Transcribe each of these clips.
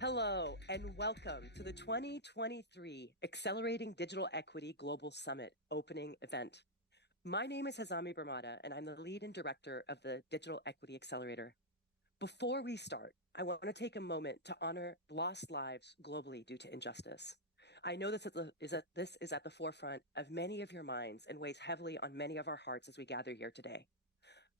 Hello and welcome to the 2023 Accelerating Digital Equity Global Summit opening event. My name is Hazami Bermada, and I'm the lead and director of the Digital Equity Accelerator. Before we start, I want to take a moment to honor lost lives globally due to injustice. I know this is at the forefront of many of your minds and weighs heavily on many of our hearts as we gather here today.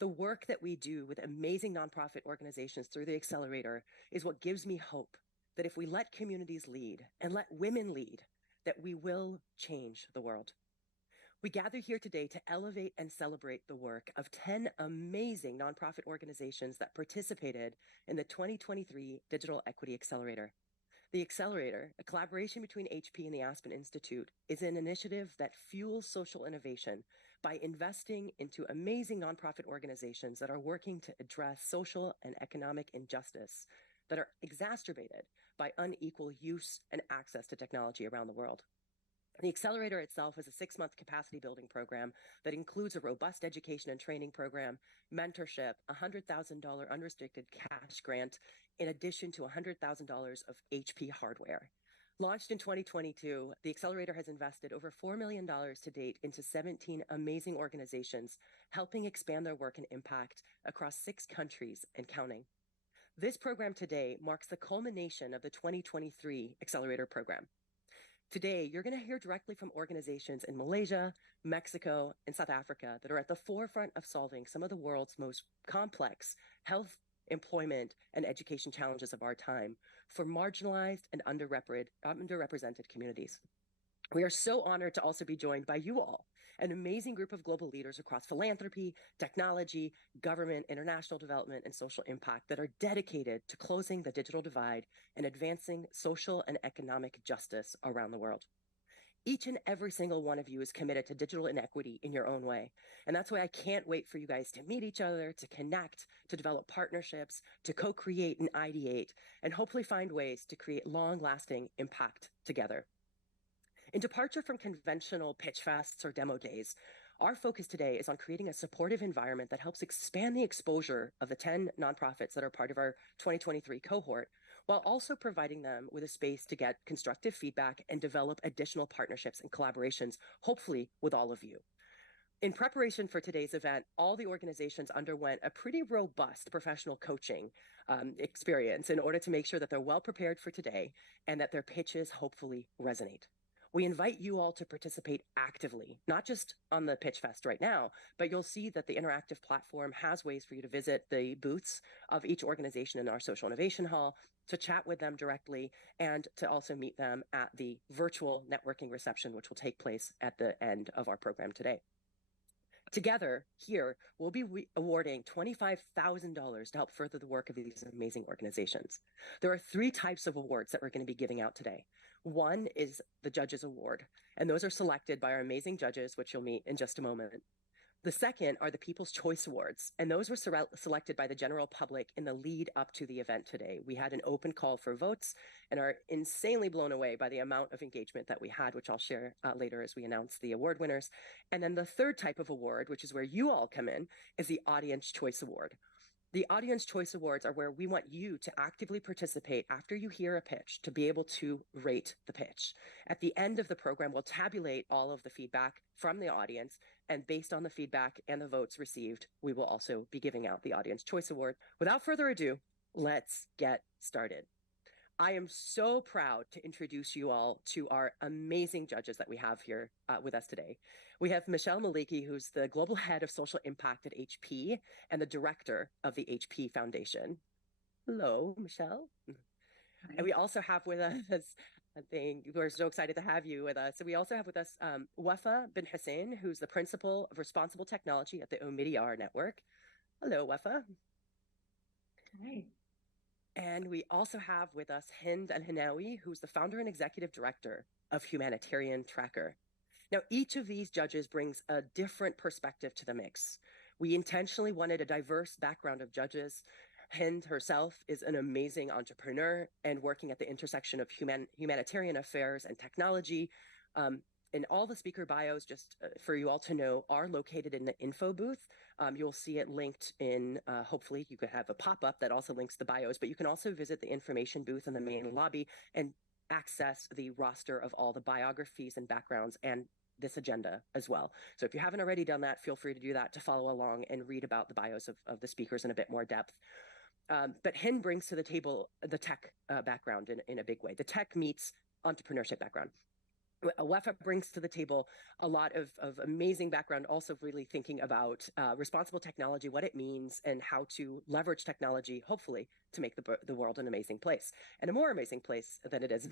The work that we do with amazing nonprofit organizations through the Accelerator is what gives me hope that if we let communities lead and let women lead, that we will change the world. We gather here today to elevate and celebrate the work of 10 amazing nonprofit organizations that participated in the 2023 Digital Equity Accelerator. The Accelerator, a collaboration between HP and the Aspen Institute, is an initiative that fuels social innovation by investing into amazing nonprofit organizations that are working to address social and economic injustice that are exacerbated by unequal use and access to technology around the world. The Accelerator itself is a 6-month capacity building program that includes a robust education and training program, mentorship, a $100,000 unrestricted cash grant, in addition to $100,000 of HP hardware. Launched in 2022, the Accelerator has invested over $4 million to date into 17 amazing organizations, helping expand their work and impact across 6 countries and counting. This program today marks the culmination of the 2023 Accelerator program. Today, you're going to hear directly from organizations in Malaysia, Mexico, and South Africa that are at the forefront of solving some of the world's most complex health, employment, and education challenges of our time for marginalized and underrepresented communities. We are so honored to also be joined by you all, an amazing group of global leaders across philanthropy, technology, government, international development, and social impact that are dedicated to closing the digital divide and advancing social and economic justice around the world. Each and every single one of you is committed to digital inequity in your own way. And that's why I can't wait for you guys to meet each other, to connect, to develop partnerships, to co-create and ideate, and hopefully find ways to create long-lasting impact together. In departure from conventional pitch fests or demo days, our focus today is on creating a supportive environment that helps expand the exposure of the 10 nonprofits that are part of our 2023 cohort, while also providing them with a space to get constructive feedback and develop additional partnerships and collaborations, hopefully with all of you. In preparation for today's event, all the organizations underwent a pretty robust professional coaching experience in order to make sure that they're well prepared for today and that their pitches hopefully resonate. We invite you all to participate actively, not just on the Pitch Fest right now, but you'll see that the interactive platform has ways for you to visit the booths of each organization in our social innovation hall, to chat with them directly, and to also meet them at the virtual networking reception, which will take place at the end of our program today. Together, here, we'll be awarding $25,000 to help further the work of these amazing organizations. There are 3 types of awards that we're going to be giving out today. One is the Judges Award, and those are selected by our amazing judges, which you'll meet in just a moment. The second are the People's Choice Awards, and those were selected by the general public in the lead up to the event today. We had an open call for votes and are insanely blown away by the amount of engagement that we had, which I'll share later as we announce the award winners. And then the third type of award, which is where you all come in, is the Audience Choice Award. The Audience Choice Awards are where we want you to actively participate after you hear a pitch to be able to rate the pitch. At the end of the program, we'll tabulate all of the feedback from the audience, and based on the feedback and the votes received, we will also be giving out the Audience Choice Award. Without further ado, let's get started. I am so proud to introduce you all to our amazing judges that we have here with us today. We have Michelle Maliki, who's the Global Head of Social Impact at HP and the Director of the HP Foundation. Hello, Michelle. Hi. And we also have with us, we're so excited to have you with us. So we also have with us Wafa bin Hussein, who's the Principal of Responsible Technology at the Omidyar Network. Hello, Wafa. Hi. And we also have with us Hind Al-Hinawi, who's the founder and executive director of Humanitarian Tracker. Now, each of these judges brings a different perspective to the mix. We intentionally wanted a diverse background of judges. Hind herself is an amazing entrepreneur and working at the intersection of humanitarian affairs and technology. And all the speaker bios, just for you all to know, are located in the info booth You'll see it linked in, hopefully you could have a pop-up that also links the bios, but you can also visit the information booth in the main lobby and access the roster of all the biographies and backgrounds and this agenda as well. So if you haven't already done that, feel free to do that, to follow along and read about the bios of the speakers in a bit more depth. But Hin brings to the table the tech background in a big way. The tech meets entrepreneurship background. Wefa brings to the table a lot of amazing background, also really thinking about responsible technology, what it means, and how to leverage technology, hopefully, to make the world an amazing place, and a more amazing place than it is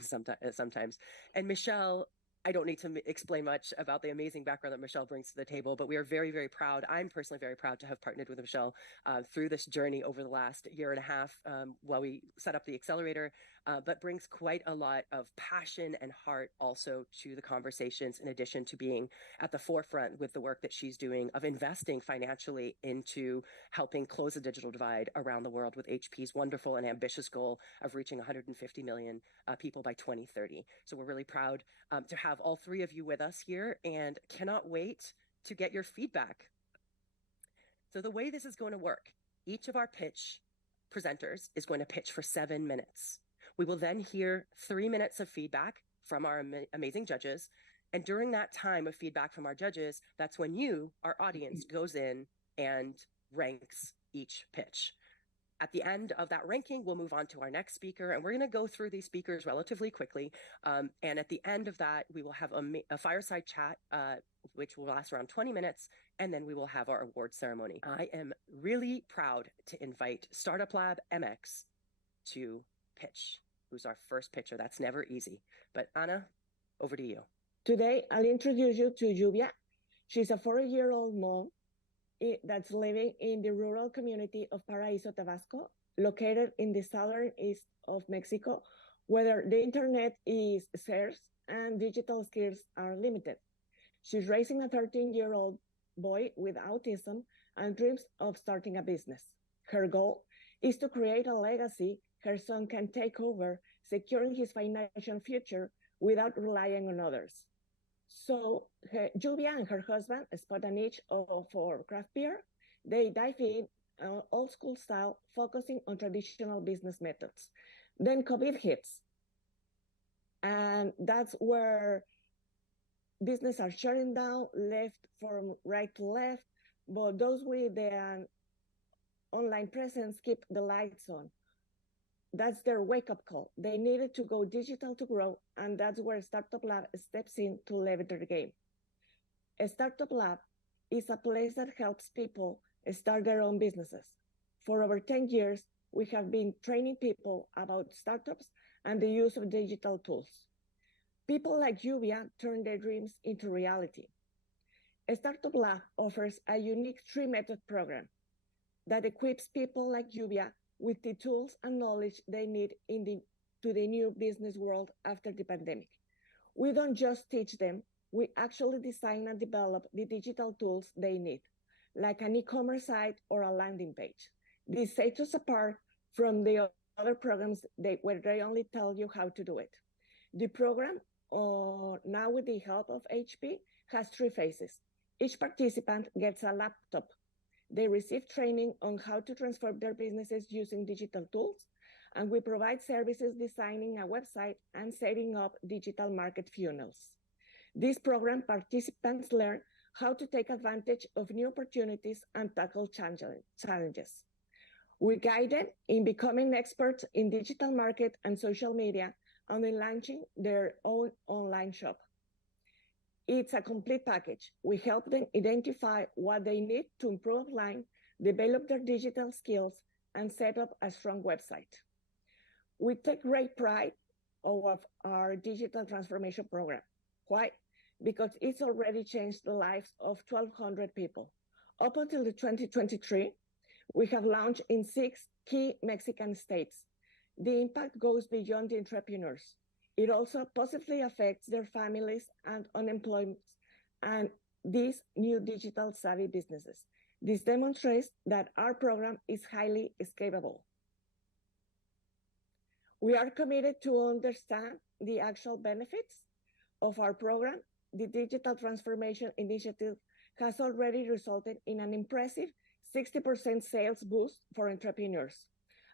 sometimes. And Michelle, I don't need to explain much about the amazing background that Michelle brings to the table, but we are very, very proud. I'm personally very proud to have partnered with Michelle through this journey over the last year and a half while we set up the accelerator, but brings quite a lot of passion and heart also to the conversations, in addition to being at the forefront with the work that she's doing of investing financially into helping close the digital divide around the world with HP's wonderful and ambitious goal of reaching 150 million people by 2030. So we're really proud to have all three of you with us here and cannot wait to get your feedback. So the way this is going to work, each of our pitch presenters is going to pitch for 7 minutes. We will then hear 3 minutes of feedback from our amazing judges. And during that time of feedback from our judges, that's when you, our audience, goes in and ranks each pitch. At the end of that ranking, we'll move on to our next speaker, and we're going to go through these speakers relatively quickly. And at the end of that, we will have a fireside chat, which will last around 20 minutes, and then we will have our award ceremony. I am really proud to invite StartupLab MX to pitch. Who's our first pitcher? That's never easy. But Anna, over to you. Today, I'll introduce you to Lluvia. She's a 4-year-old mom that's living in the rural community of Paraíso, Tabasco, located in the southern east of Mexico, where the internet is scarce and digital skills are limited. She's raising a 13-year-old boy with autism and dreams of starting a business. Her goal is to create a legacy her son can take over, securing his financial future without relying on others. So Lluvia and her husband spot a niche for craft beer. They dive in old school style, focusing on traditional business methods. Then COVID hits. And that's where business are shutting down, left from right to left, but those with the online presence keep the lights on. That's their wake-up call. They needed to go digital to grow, and that's where StartupLab steps in to leverage their game. StartupLab is a place that helps people start their own businesses. For over 10 years, we have been training people about startups and the use of digital tools. People like Lluvia turn their dreams into reality. StartupLab offers a unique 3-method program that equips people like Lluvia with the tools and knowledge they need to the new business world after the pandemic. We don't just teach them, we actually design and develop the digital tools they need, like an e-commerce site or a landing page. This sets us apart from the other programs where they only tell you how to do it. The program, now with the help of HP, has 3 phases. Each participant gets a laptop. They receive training on how to transform their businesses using digital tools, and we provide services designing a website and setting up digital market funnels. This program, participants learn how to take advantage of new opportunities and tackle challenges. We guide them in becoming experts in digital market and social media and in launching their own online shop. It's a complete package. We help them identify what they need to improve online, develop their digital skills, and set up a strong website. We take great pride of our digital transformation program. Why? Because it's already changed the lives of 1,200 people. Up until 2023, we have launched in 6 key Mexican states. The impact goes beyond the entrepreneurs. It also positively affects their families and unemployment and these new digital savvy businesses. This demonstrates that our program is highly scalable. We are committed to understand the actual benefits of our program. The Digital Transformation Initiative has already resulted in an impressive 60% sales boost for entrepreneurs.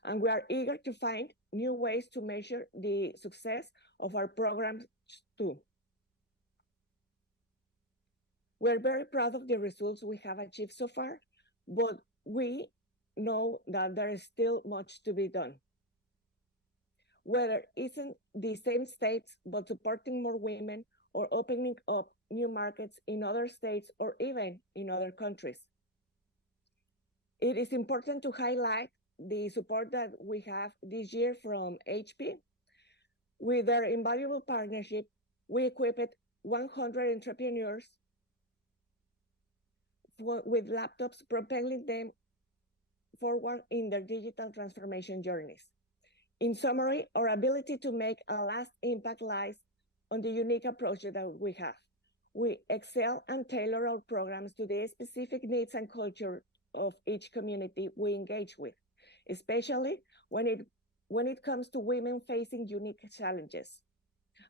And we are eager to find new ways to measure the success of our programs too. We're very proud of the results we have achieved so far, but we know that there is still much to be done. Whether it's in the same states, but supporting more women or opening up new markets in other states or even in other countries. It is important to highlight the support that we have this year from HP. With their invaluable partnership, we equipped 100 entrepreneurs with laptops, propelling them forward in their digital transformation journeys. In summary, our ability to make a lasting impact lies on the unique approach that we have. We excel and tailor our programs to the specific needs and culture of each community we engage with, especially when it comes to women facing unique challenges.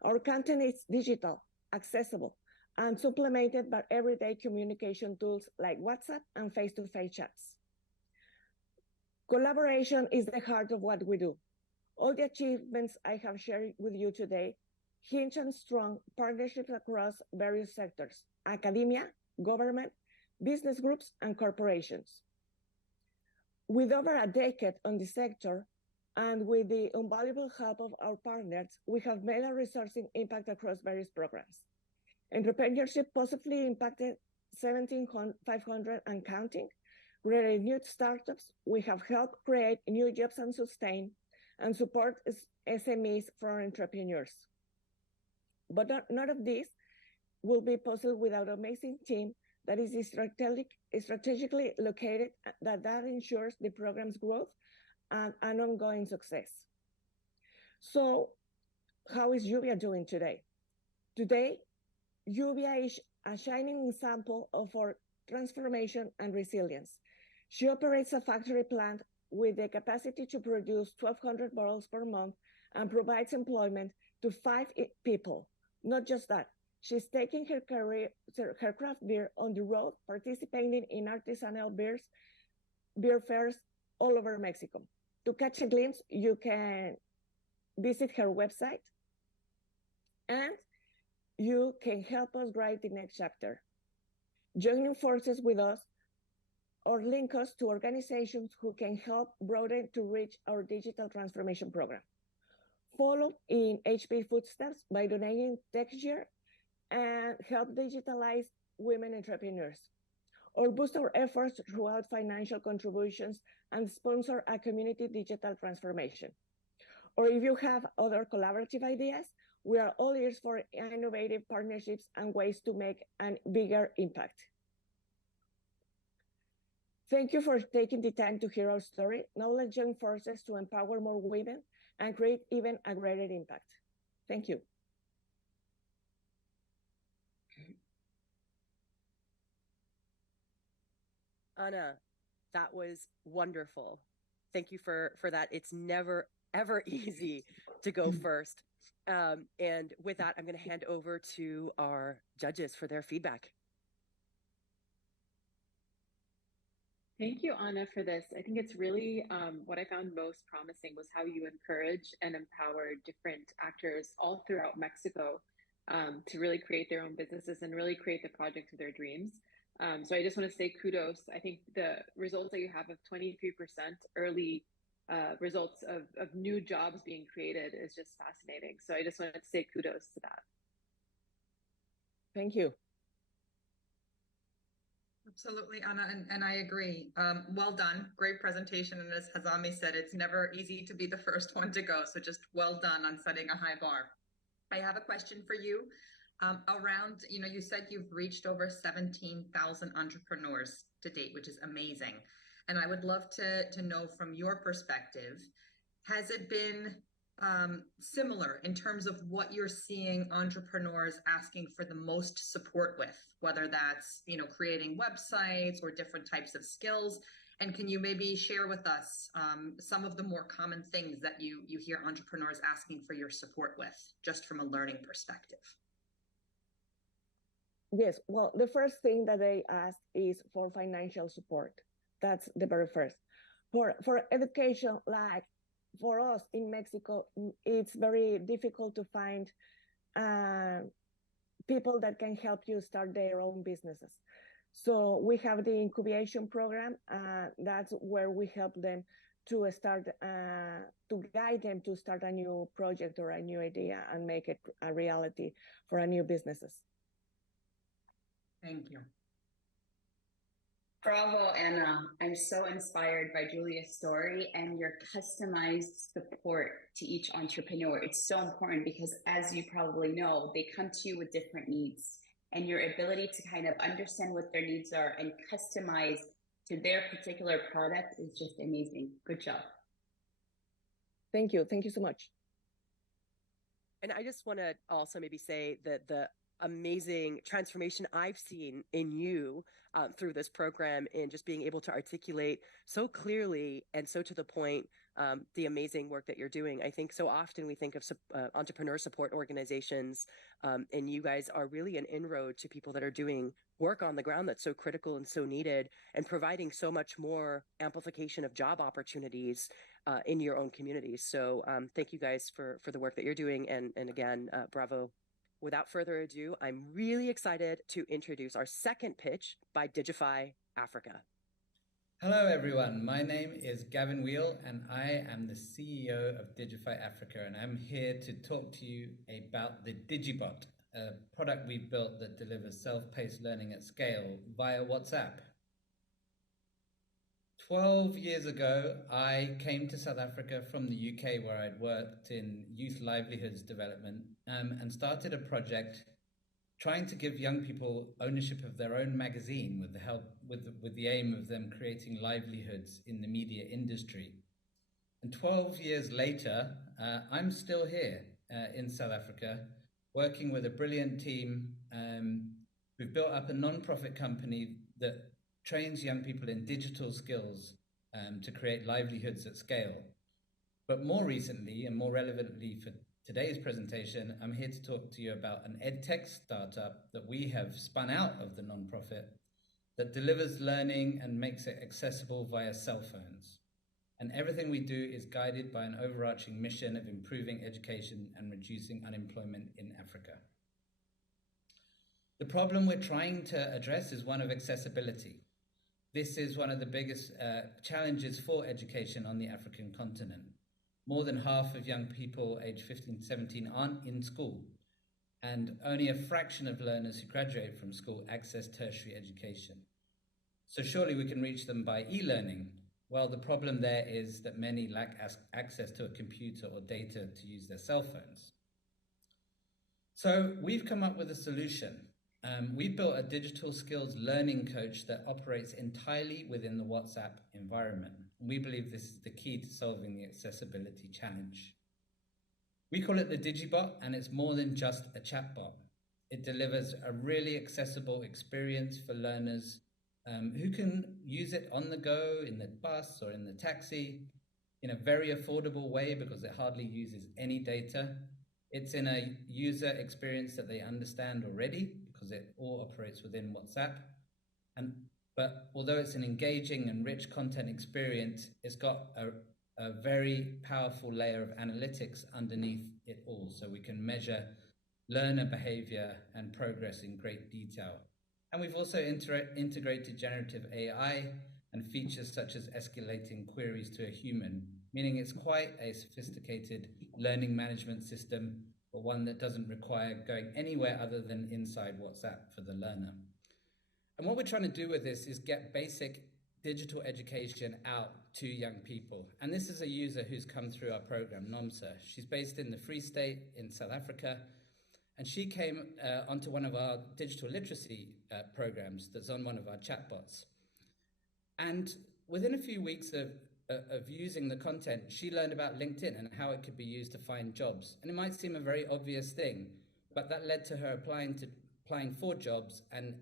Our content is digital, accessible, and supplemented by everyday communication tools like WhatsApp and face-to-face chats. Collaboration is the heart of what we do. All the achievements I have shared with you today hinge on strong partnerships across various sectors: academia, government, business groups, and corporations. With over a decade on the sector, and with the invaluable help of our partners, we have made a resourcing impact across various programs. Entrepreneurship positively impacted 17,500 and counting, created new startups. We have helped create new jobs and sustain and support SMEs for entrepreneurs. But none of this will be possible without an amazing team that is strategically located, that ensures the program's growth and an ongoing success. So how is Lluvia doing today? Today, Lluvia is a shining example of our transformation and resilience. She operates a factory plant with the capacity to produce 1,200 bottles per month and provides employment to 5 people. Not just that, she's taking her craft beer on the road, participating in artisanal beer fairs all over Mexico. To catch a glimpse, you can visit her website and you can help us write the next chapter. Joining forces with us or link us to organizations who can help broaden to reach our digital transformation program. Follow in HP footsteps by donating next year and help digitalize women entrepreneurs. Or boost our efforts throughout financial contributions and sponsor a community digital transformation. Or if you have other collaborative ideas, we are all ears for innovative partnerships and ways to make a bigger impact. Thank you for taking the time to hear our story. Now let's join forces to empower more women and create even a greater impact. Thank you. Anna, that was wonderful. Thank you for that. It's never, ever easy to go first. And with that, I'm going to hand over to our judges for their feedback. Thank you, Anna, for this. I think it's really what I found most promising was how you encourage and empower different actors all throughout Mexico to really create their own businesses and really create the projects of their dreams. So I just want to say kudos. I think the results that you have of 23% early results of new jobs being created is just fascinating. So I just wanted to say kudos to that. Thank you. Absolutely, Anna, and I agree. Well done. Great presentation. And as Hazami said, it's never easy to be the first one to go. So just well done on setting a high bar. I have a question for you. Around, you said you've reached over 17,000 entrepreneurs to date, which is amazing. And I would love to know from your perspective, has it been similar in terms of what you're seeing entrepreneurs asking for the most support with, whether that's, creating websites or different types of skills? And can you maybe share with us some of the more common things that you hear entrepreneurs asking for your support with, just from a learning perspective? Yes, well, the first thing that they ask is for financial support. That's the very first. For education, like for us in Mexico, it's very difficult to find people that can help you start their own businesses. So we have the incubation program. That's where we help them to start, to guide them to start a new project or a new idea and make it a reality for a new businesses. Thank you. Bravo, Anna. I'm so inspired by Julia's story and your customized support to each entrepreneur. It's so important because, as you probably know, they come to you with different needs, and your ability to kind of understand what their needs are and customize to their particular product is just amazing. Good job. Thank you. Thank you so much. And I just want to also maybe say that the amazing transformation I've seen in you through this program, in just being able to articulate so clearly and so to the point the amazing work that you're doing. I think so often we think of entrepreneur support organizations, and you guys are really an inroad to people that are doing work on the ground that's so critical and so needed, and providing so much more amplification of job opportunities in your own communities. So thank you guys for the work that you're doing. And again, bravo. Without further ado, I'm really excited to introduce our second pitch by Digify Africa. Hello, everyone. My name is Gavin Wheel, and I am the CEO of Digify Africa, and I'm here to talk to you about the Digibot, a product we've built that delivers self-paced learning at scale via WhatsApp. 12 years ago, I came to South Africa from the UK, where I'd worked in youth livelihoods development, and started a project trying to give young people ownership of their own magazine with the aim of them creating livelihoods in the media industry. And 12 years later, I'm still here in South Africa, working with a brilliant team. We've built up a non-profit company that trains young people in digital skills to create livelihoods at scale. But more recently, and more relevantly for today's presentation, I'm here to talk to you about an edtech startup that we have spun out of the nonprofit that delivers learning and makes it accessible via cell phones. And everything we do is guided by an overarching mission of improving education and reducing unemployment in Africa. The problem we're trying to address is one of accessibility. This is one of the biggest challenges for education on the African continent. More than half of young people aged 15 to 17 aren't in school, and only a fraction of learners who graduate from school access tertiary education. So surely we can reach them by e-learning. Well, the problem there is that many lack access to a computer or data to use their cell phones. So we've come up with a solution. We built a digital skills learning coach that operates entirely within the WhatsApp environment. We believe this is the key to solving the accessibility challenge. We call it the Digibot, and it's more than just a chatbot. It delivers a really accessible experience for learners who can use it on the go, in the bus or in the taxi, in a very affordable way because it hardly uses any data. It's in a user experience that they understand already because it all operates within WhatsApp. But although it's an engaging and rich content experience, it's got a very powerful layer of analytics underneath it all, so we can measure learner behavior and progress in great detail. And we've also integrated generative AI and features such as escalating queries to a human, meaning it's quite a sophisticated learning management system, but one that doesn't require going anywhere other than inside WhatsApp for the learner. And what we're trying to do with this is get basic digital education out to young people. And this is a user who's come through our program, Nomsa. She's based in the Free State in South Africa. And she came onto one of our digital literacy programs that's on one of our chatbots. And within a few weeks of using the content, she learned about LinkedIn and how it could be used to find jobs. And it might seem a very obvious thing, but that led to her applying for jobs and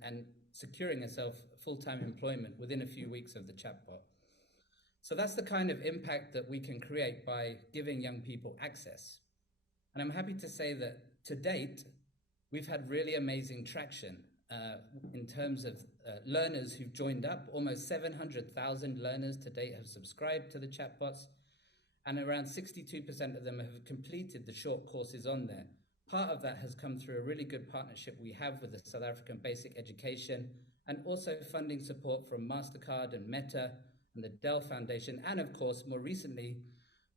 securing herself full-time employment within a few weeks of the chatbot. So that's the kind of impact that we can create by giving young people access. And I'm happy to say that to date, we've had really amazing traction. in terms of learners who've joined up. Almost 700,000 learners to date have subscribed to the chatbots, and around 62% of them have completed the short courses on there. Part of that has come through a really good partnership we have with the South African Basic Education, and also funding support from MasterCard and Meta and the Dell Foundation, and of course, more recently,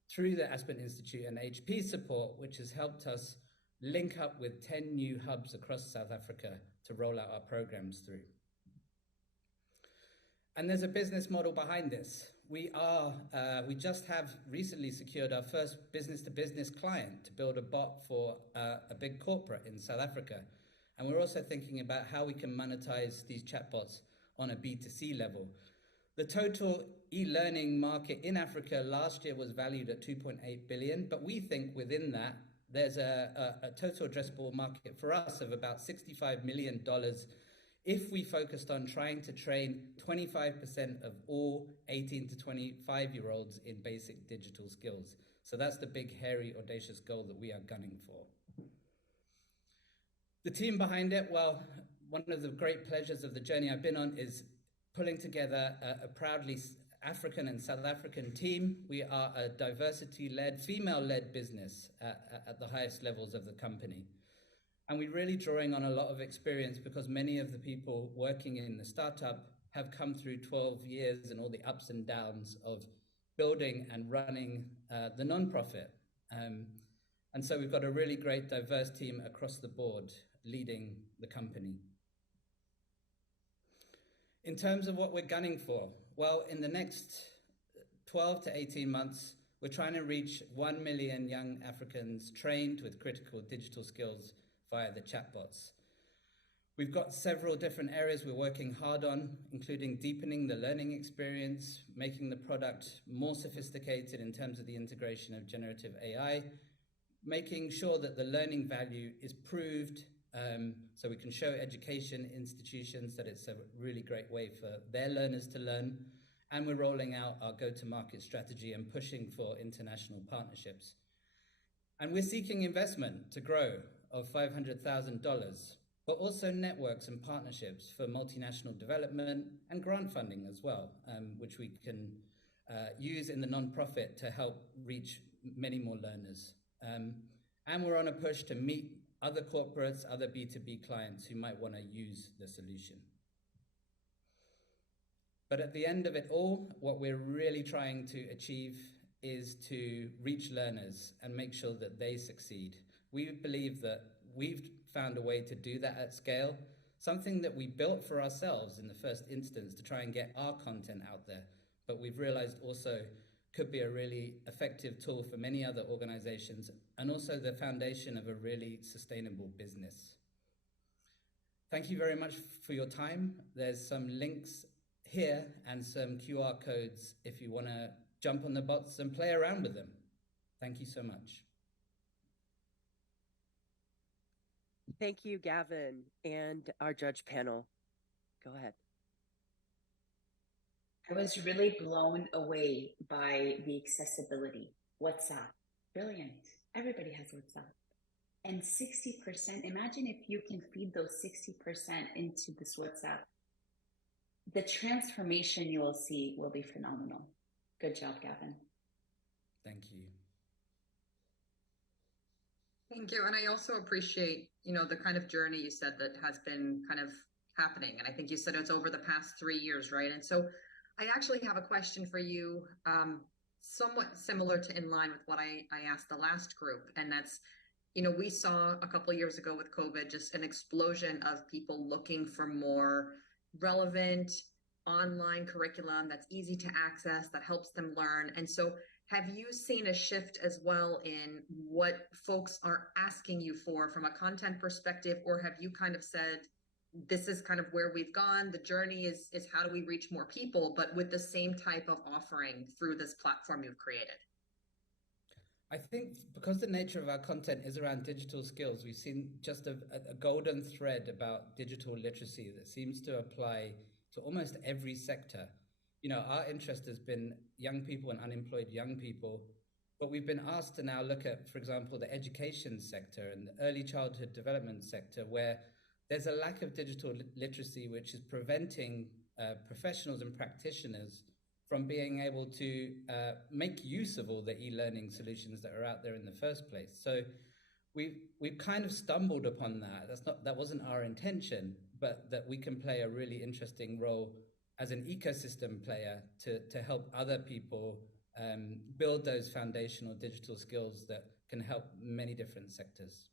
through the Aspen Institute and HP support, which has helped us link up with 10 new hubs across South Africa to roll out our programs through. And there's a business model behind this. We just have recently secured our first business-to-business client to build a bot for a big corporate in South Africa. And we're also thinking about how we can monetize these chatbots on a B2C level. The total e-learning market in Africa last year was valued at 2.8 billion, but we think within that, there's a total addressable market for us of about $65 million if we focused on trying to train 25% of all 18 to 25-year-olds in basic digital skills. So that's the big, hairy, audacious goal that we are gunning for. The team behind it, well, one of the great pleasures of the journey I've been on is pulling together a proudly African and South African team. We are a diversity-led, female-led business at the highest levels of the company. And we're really drawing on a lot of experience because many of the people working in the startup have come through 12 years and all the ups and downs of building and running the nonprofit. And so we've got a really great diverse team across the board leading the company. In terms of what we're gunning for, well, in the next 12 to 18 months, we're trying to reach 1 million young Africans trained with critical digital skills via the chatbots. We've got several different areas we're working hard on, including deepening the learning experience, making the product more sophisticated in terms of the integration of generative AI, making sure that the learning value is proved so we can show education institutions that it's a really great way for their learners to learn. And we're rolling out our go-to-market strategy and pushing for international partnerships. And we're seeking investment to grow of $500,000, but also networks and partnerships for multinational development and grant funding as well, which we can use in the nonprofit to help reach many more learners. And we're on a push to meet other corporates, other B2B clients who might want to use the solution. But at the end of it all, what we're really trying to achieve is to reach learners and make sure that they succeed. We believe that we've found a way to do that at scale, something that we built for ourselves in the first instance to try and get our content out there, but we've realized also could be a really effective tool for many other organizations and also the foundation of a really sustainable business. Thank you very much for your time. There's some links here and some QR codes if you want to jump on the bots and play around with them. Thank you so much. Thank you, Gavin, and our judge panel. Go ahead. I was really blown away by the accessibility. WhatsApp, brilliant. Everybody has WhatsApp. And 60%, imagine if you can feed those 60% into this WhatsApp. The transformation you will see will be phenomenal. Good job, Gavin. Thank you. Thank you. And I also appreciate, the kind of journey you said that has been kind of happening. And I think you said it's over the past 3 years, right? And so I actually have a question for you, somewhat similar to in line with what I asked the last group. And that's, we saw a couple of years ago with COVID, just an explosion of people looking for more relevant online curriculum that's easy to access, that helps them learn. And so have you seen a shift as well in what folks are asking you for from a content perspective, or have you kind of said, this is kind of where we've gone, the journey is how do we reach more people, but with the same type of offering through this platform you've created? I think because the nature of our content is around digital skills, we've seen just a golden thread about digital literacy that seems to apply to almost every sector. Our interest has been young people and unemployed young people, but we've been asked to now look at, for example, the education sector and the early childhood development sector, where there's a lack of digital literacy, which is preventing professionals and practitioners from being able to make use of all the e-learning solutions that are out there in the first place. So we've kind of stumbled upon that. That wasn't our intention, but that we can play a really interesting role as an ecosystem player to help other people build those foundational digital skills that can help many different sectors.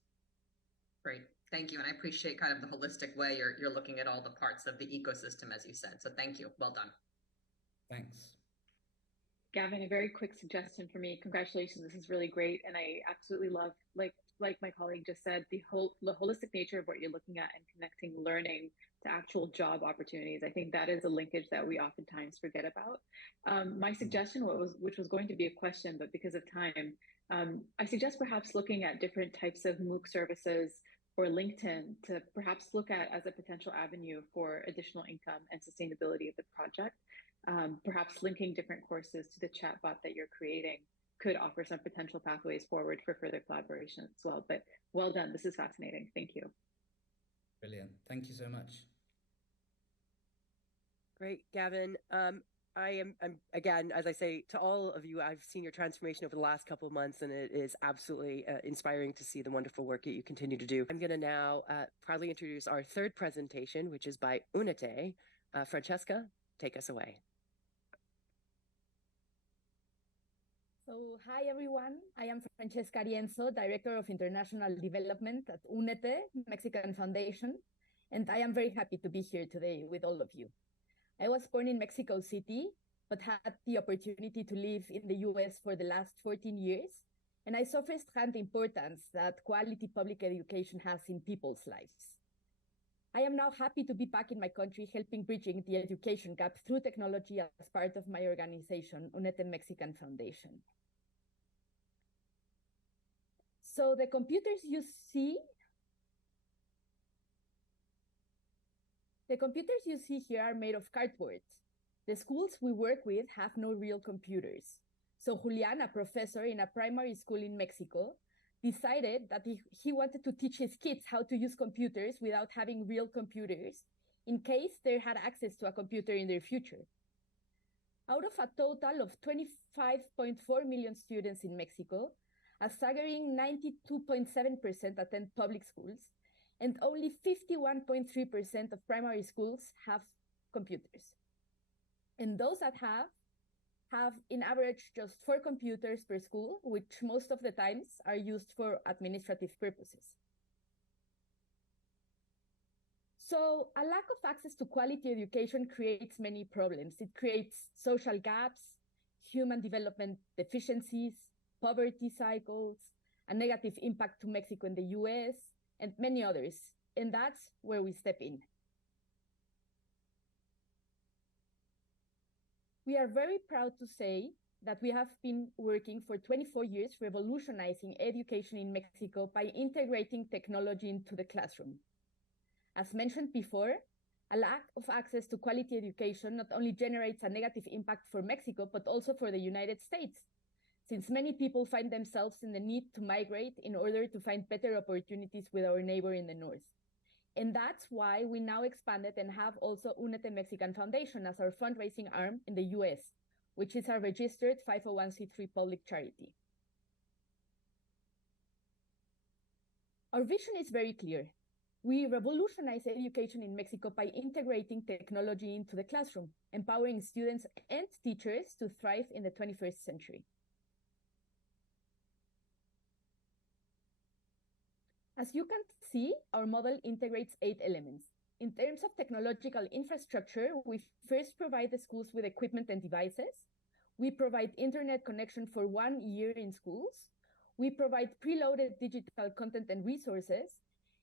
Great, thank you. And I appreciate kind of the holistic way you're looking at all the parts of the ecosystem, as you said. So thank you, well done. Thanks. Gavin, a very quick suggestion for me. Congratulations, this is really great. And I absolutely love, like my colleague just said, the holistic nature of what you're looking at and connecting learning to actual job opportunities. I think that is a linkage that we oftentimes forget about. My suggestion, which was going to be a question, but because of time, I suggest perhaps looking at different types of MOOC services or LinkedIn to perhaps look at as a potential avenue for additional income and sustainability of the project. Perhaps linking different courses to the chatbot that you're creating could offer some potential pathways forward for further collaboration as well. But well done. This is fascinating. Thank you. Brilliant. Thank you so much. Great, Gavin. I'm again, as I say to all of you, I've seen your transformation over the last couple of months, and it is absolutely inspiring to see the wonderful work that you continue to do. I'm going to now proudly introduce our third presentation, which is by UNETE. Francesca, take us away. So, hi everyone. I am Francesca Arienzo, Director of International Development at UNETE, Mexican Foundation, and I am very happy to be here today with all of you. I was born in Mexico City, but had the opportunity to live in the US for the last 14 years, and I saw firsthand the importance that quality public education has in people's lives. I am now happy to be back in my country helping bridging the education gap through technology as part of my organization, UNETE Mexican Foundation. So the computers you see here are made of cardboard. The schools we work with have no real computers. So Julian, a professor in a primary school in Mexico, decided that he wanted to teach his kids how to use computers without having real computers in case they had access to a computer in their future. Out of a total of 25.4 million students in Mexico, a staggering 92.7% attend public schools, and only 51.3% of primary schools have computers. And those that have in average just 4 computers per school, which most of the times are used for administrative purposes. So a lack of access to quality education creates many problems. It creates social gaps, human development deficiencies, poverty cycles, a negative impact to Mexico and the US, and many others. And that's where we step in. We are very proud to say that we have been working for 24 years revolutionizing education in Mexico by integrating technology into the classroom. As mentioned before, a lack of access to quality education not only generates a negative impact for Mexico, but also for the United States, since many people find themselves in the need to migrate in order to find better opportunities with our neighbor in the north. And that's why we now expanded and have also UNETE Mexican Foundation as our fundraising arm in the US, which is a registered 501c3 public charity. Our vision is very clear. We revolutionize education in Mexico by integrating technology into the classroom, empowering students and teachers to thrive in the 21st century. As you can see, our model integrates 8 elements. In terms of technological infrastructure, we first provide the schools with equipment and devices. We provide internet connection for 1 year in schools. We provide preloaded digital content and resources.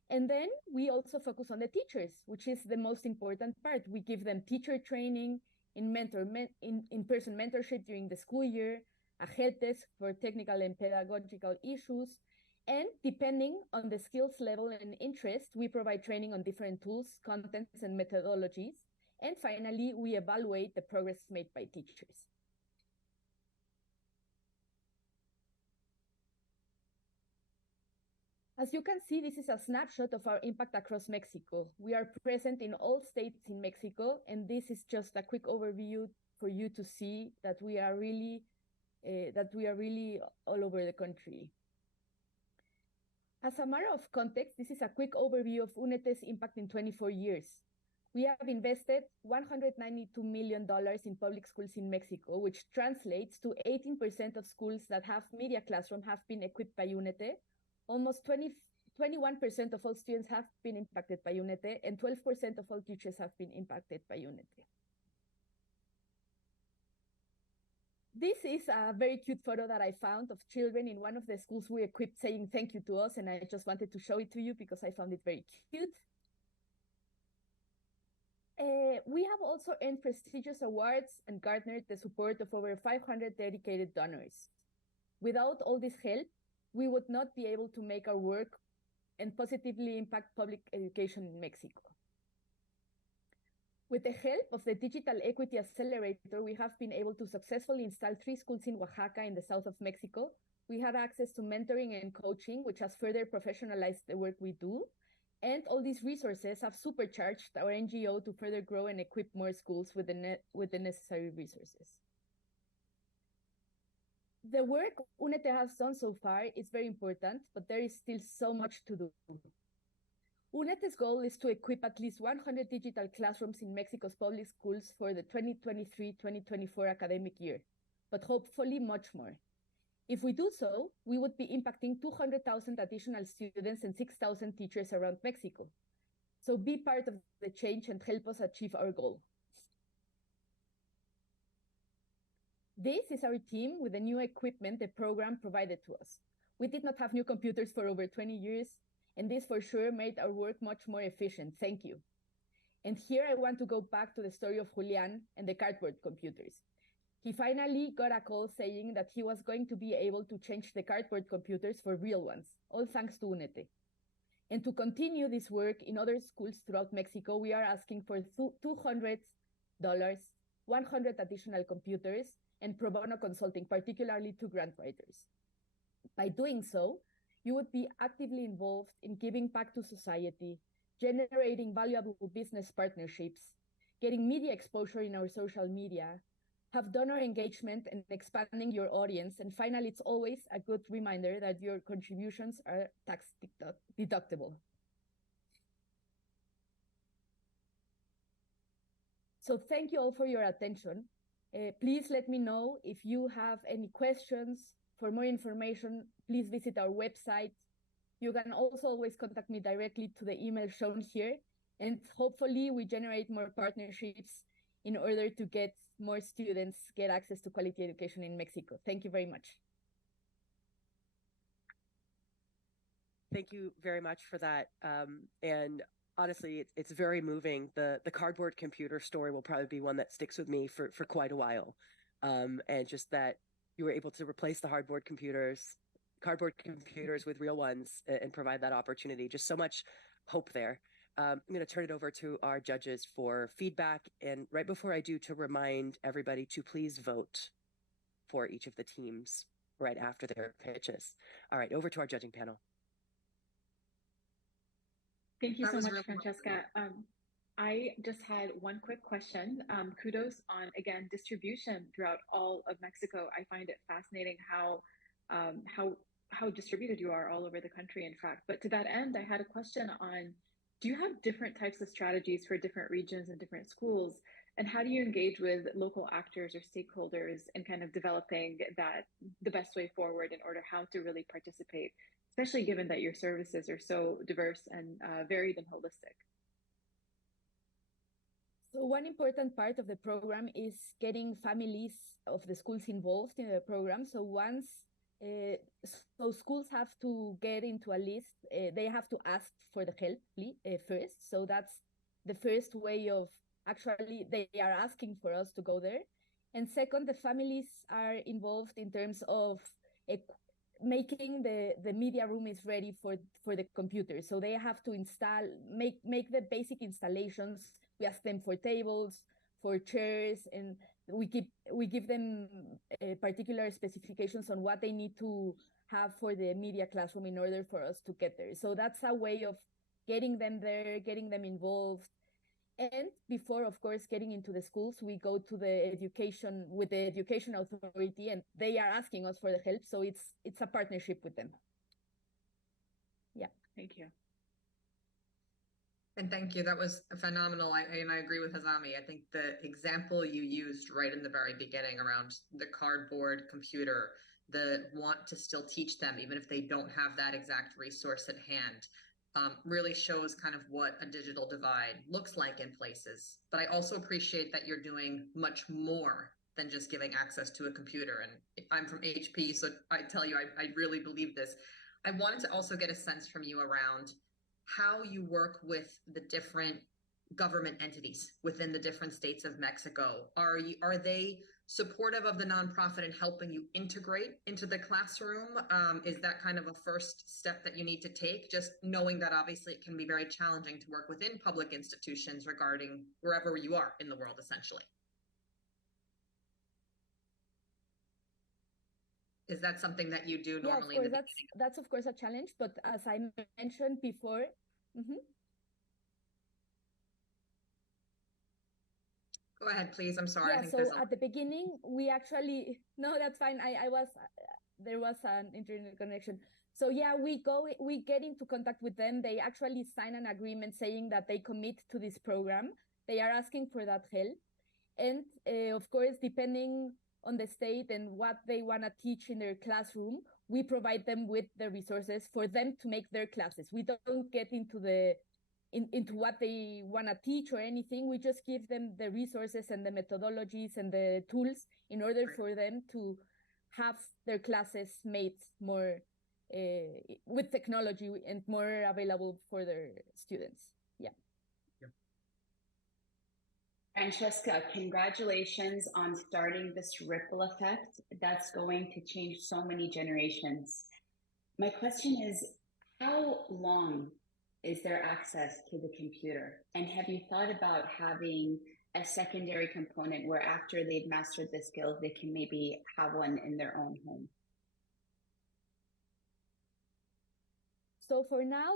And then we also focus on the teachers, which is the most important part. We give them teacher training, in-person mentorship during the school year, a help desk for technical and pedagogical issues. And depending on the skills level and interest, we provide training on different tools, contents, and methodologies. And finally, we evaluate the progress made by teachers. As you can see, this is a snapshot of our impact across Mexico. We are present in all states in Mexico, and this is just a quick overview for you to see that we are really all over the country. As a matter of context, this is a quick overview of UNETE's impact in 24 years. We have invested $192 million in public schools in Mexico, which translates to 18% of schools that have media classroom have been equipped by UNETE. Almost 21% of all students have been impacted by UNETE, and 12% of all teachers have been impacted by UNETE. This is a very cute photo that I found of children in one of the schools we equipped saying thank you to us, and I just wanted to show it to you because I found it very cute. We have also earned prestigious awards and garnered the support of over 500 dedicated donors. Without all this help, we would not be able to make our work and positively impact public education in Mexico. With the help of the Digital Equity Accelerator, we have been able to successfully install 3 schools in Oaxaca in the south of Mexico. We had access to mentoring and coaching, which has further professionalized the work we do. And all these resources have supercharged our NGO to further grow and equip more schools with the necessary resources. The work UNETE has done so far is very important, but there is still so much to do. UNETE's goal is to equip at least 100 digital classrooms in Mexico's public schools for the 2023-2024 academic year, but hopefully much more. If we do so, we would be impacting 200,000 additional students and 6,000 teachers around Mexico. So be part of the change and help us achieve our goal. This is our team with the new equipment the program provided to us. We did not have new computers for over 20 years, and this for sure made our work much more efficient. Thank you. And here I want to go back to the story of Julian and the cardboard computers. He finally got a call saying that he was going to be able to change the cardboard computers for real ones, all thanks to UNETE. And to continue this work in other schools throughout Mexico, we are asking for $200, 100 additional computers, and pro bono consulting, particularly to grant writers. By doing so, you would be actively involved in giving back to society, generating valuable business partnerships, getting media exposure in our social media, have donor engagement and expanding your audience. And finally, it's always a good reminder that your contributions are tax deductible. So thank you all for your attention. Please let me know if you have any questions. For more information, please visit our website. You can also always contact me directly to the email shown here. And hopefully we generate more partnerships in order to get more students get access to quality education in Mexico. Thank you very much. Thank you very much for that. And honestly, it's very moving. The cardboard computer story will probably be one that sticks with me for quite a while. And just that you were able to replace the cardboard computers with real ones and provide that opportunity. Just so much hope there. I'm going to turn it over to our judges for feedback. And right before I do, to remind everybody to please vote for each of the teams right after their pitches. All right, over to our judging panel. Thank you so much, Francesca. I just had one quick question. Kudos on, again, distribution throughout all of Mexico. I find it fascinating how distributed you are all over the country, in fact. But to that end, I had a question on, do you have different types of strategies for different regions and different schools? And how do you engage with local actors or stakeholders in kind of developing the best way forward in order how to really participate, especially given that your services are so diverse and varied and holistic? So one important part of the program is getting families of the schools involved in the program. So once so schools have to get into a list, they have to ask for the help first. So that's the first way of actually they are asking for us to go there. And second, the families are involved in terms of making the media room is ready for the computer. So they have to make the basic installations. We ask them for tables, for chairs, and we give them particular specifications on what they need to have for the media classroom in order for us to get there. So that's a way of getting them there, getting them involved. And before, of course, getting into the schools, we go to the education with the education authority, and they are asking us for the help. So it's a partnership with them. Yeah. Thank you. And thank you. That was phenomenal. And I agree with Hazami. I think the example you used right in the very beginning around the cardboard computer, the want to still teach them, even if they don't have that exact resource at hand, really shows kind of what a digital divide looks like in places. But I also appreciate that you're doing much more than just giving access to a computer. And I'm from HP, so I tell you, I really believe this. I wanted to also get a sense from you around how you work with the different government entities within the different states of Mexico. Are they supportive of the nonprofit and helping you integrate into the classroom? Is that kind of a first step that you need to take? Just knowing that obviously it can be very challenging to work within public institutions regarding wherever you are in the world, essentially. Is that something that you do normally? Yeah, of course, that's of course a challenge, but as I mentioned before, Go ahead, please. I'm sorry. Yeah, so at the beginning, we actually, no, that's fine. There was an internet connection. So yeah, we get into contact with them. They actually sign an agreement saying that they commit to this program. They are asking for that help. And of course, depending on the state and what they want to teach in their classroom, we provide them with the resources for them to make their classes. We don't get into into what they want to teach or anything. We just give them the resources and the methodologies and the tools in order for them to have their classes made more with technology and more available for their students. Yeah. Francesca, congratulations on starting this ripple effect that's going to change so many generations. My question is, how long is there access to the computer? And have you thought about having a secondary component where after they've mastered the skills, they can maybe have one in their own home? So for now,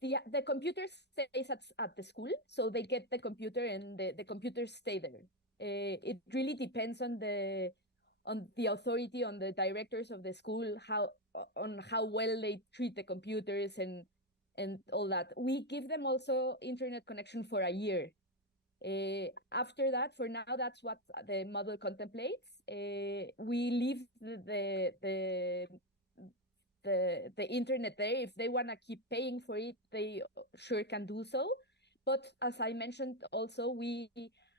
the computer stays at the school, so they get the computer and the computers stay there. It really depends on the authority, on the directors of the school, how well they treat the computers and all that. We give them also internet connection for a year. After that, for now, that's what the model contemplates. We leave the internet there. If they want to keep paying for it, they sure can do so. But as I mentioned, also we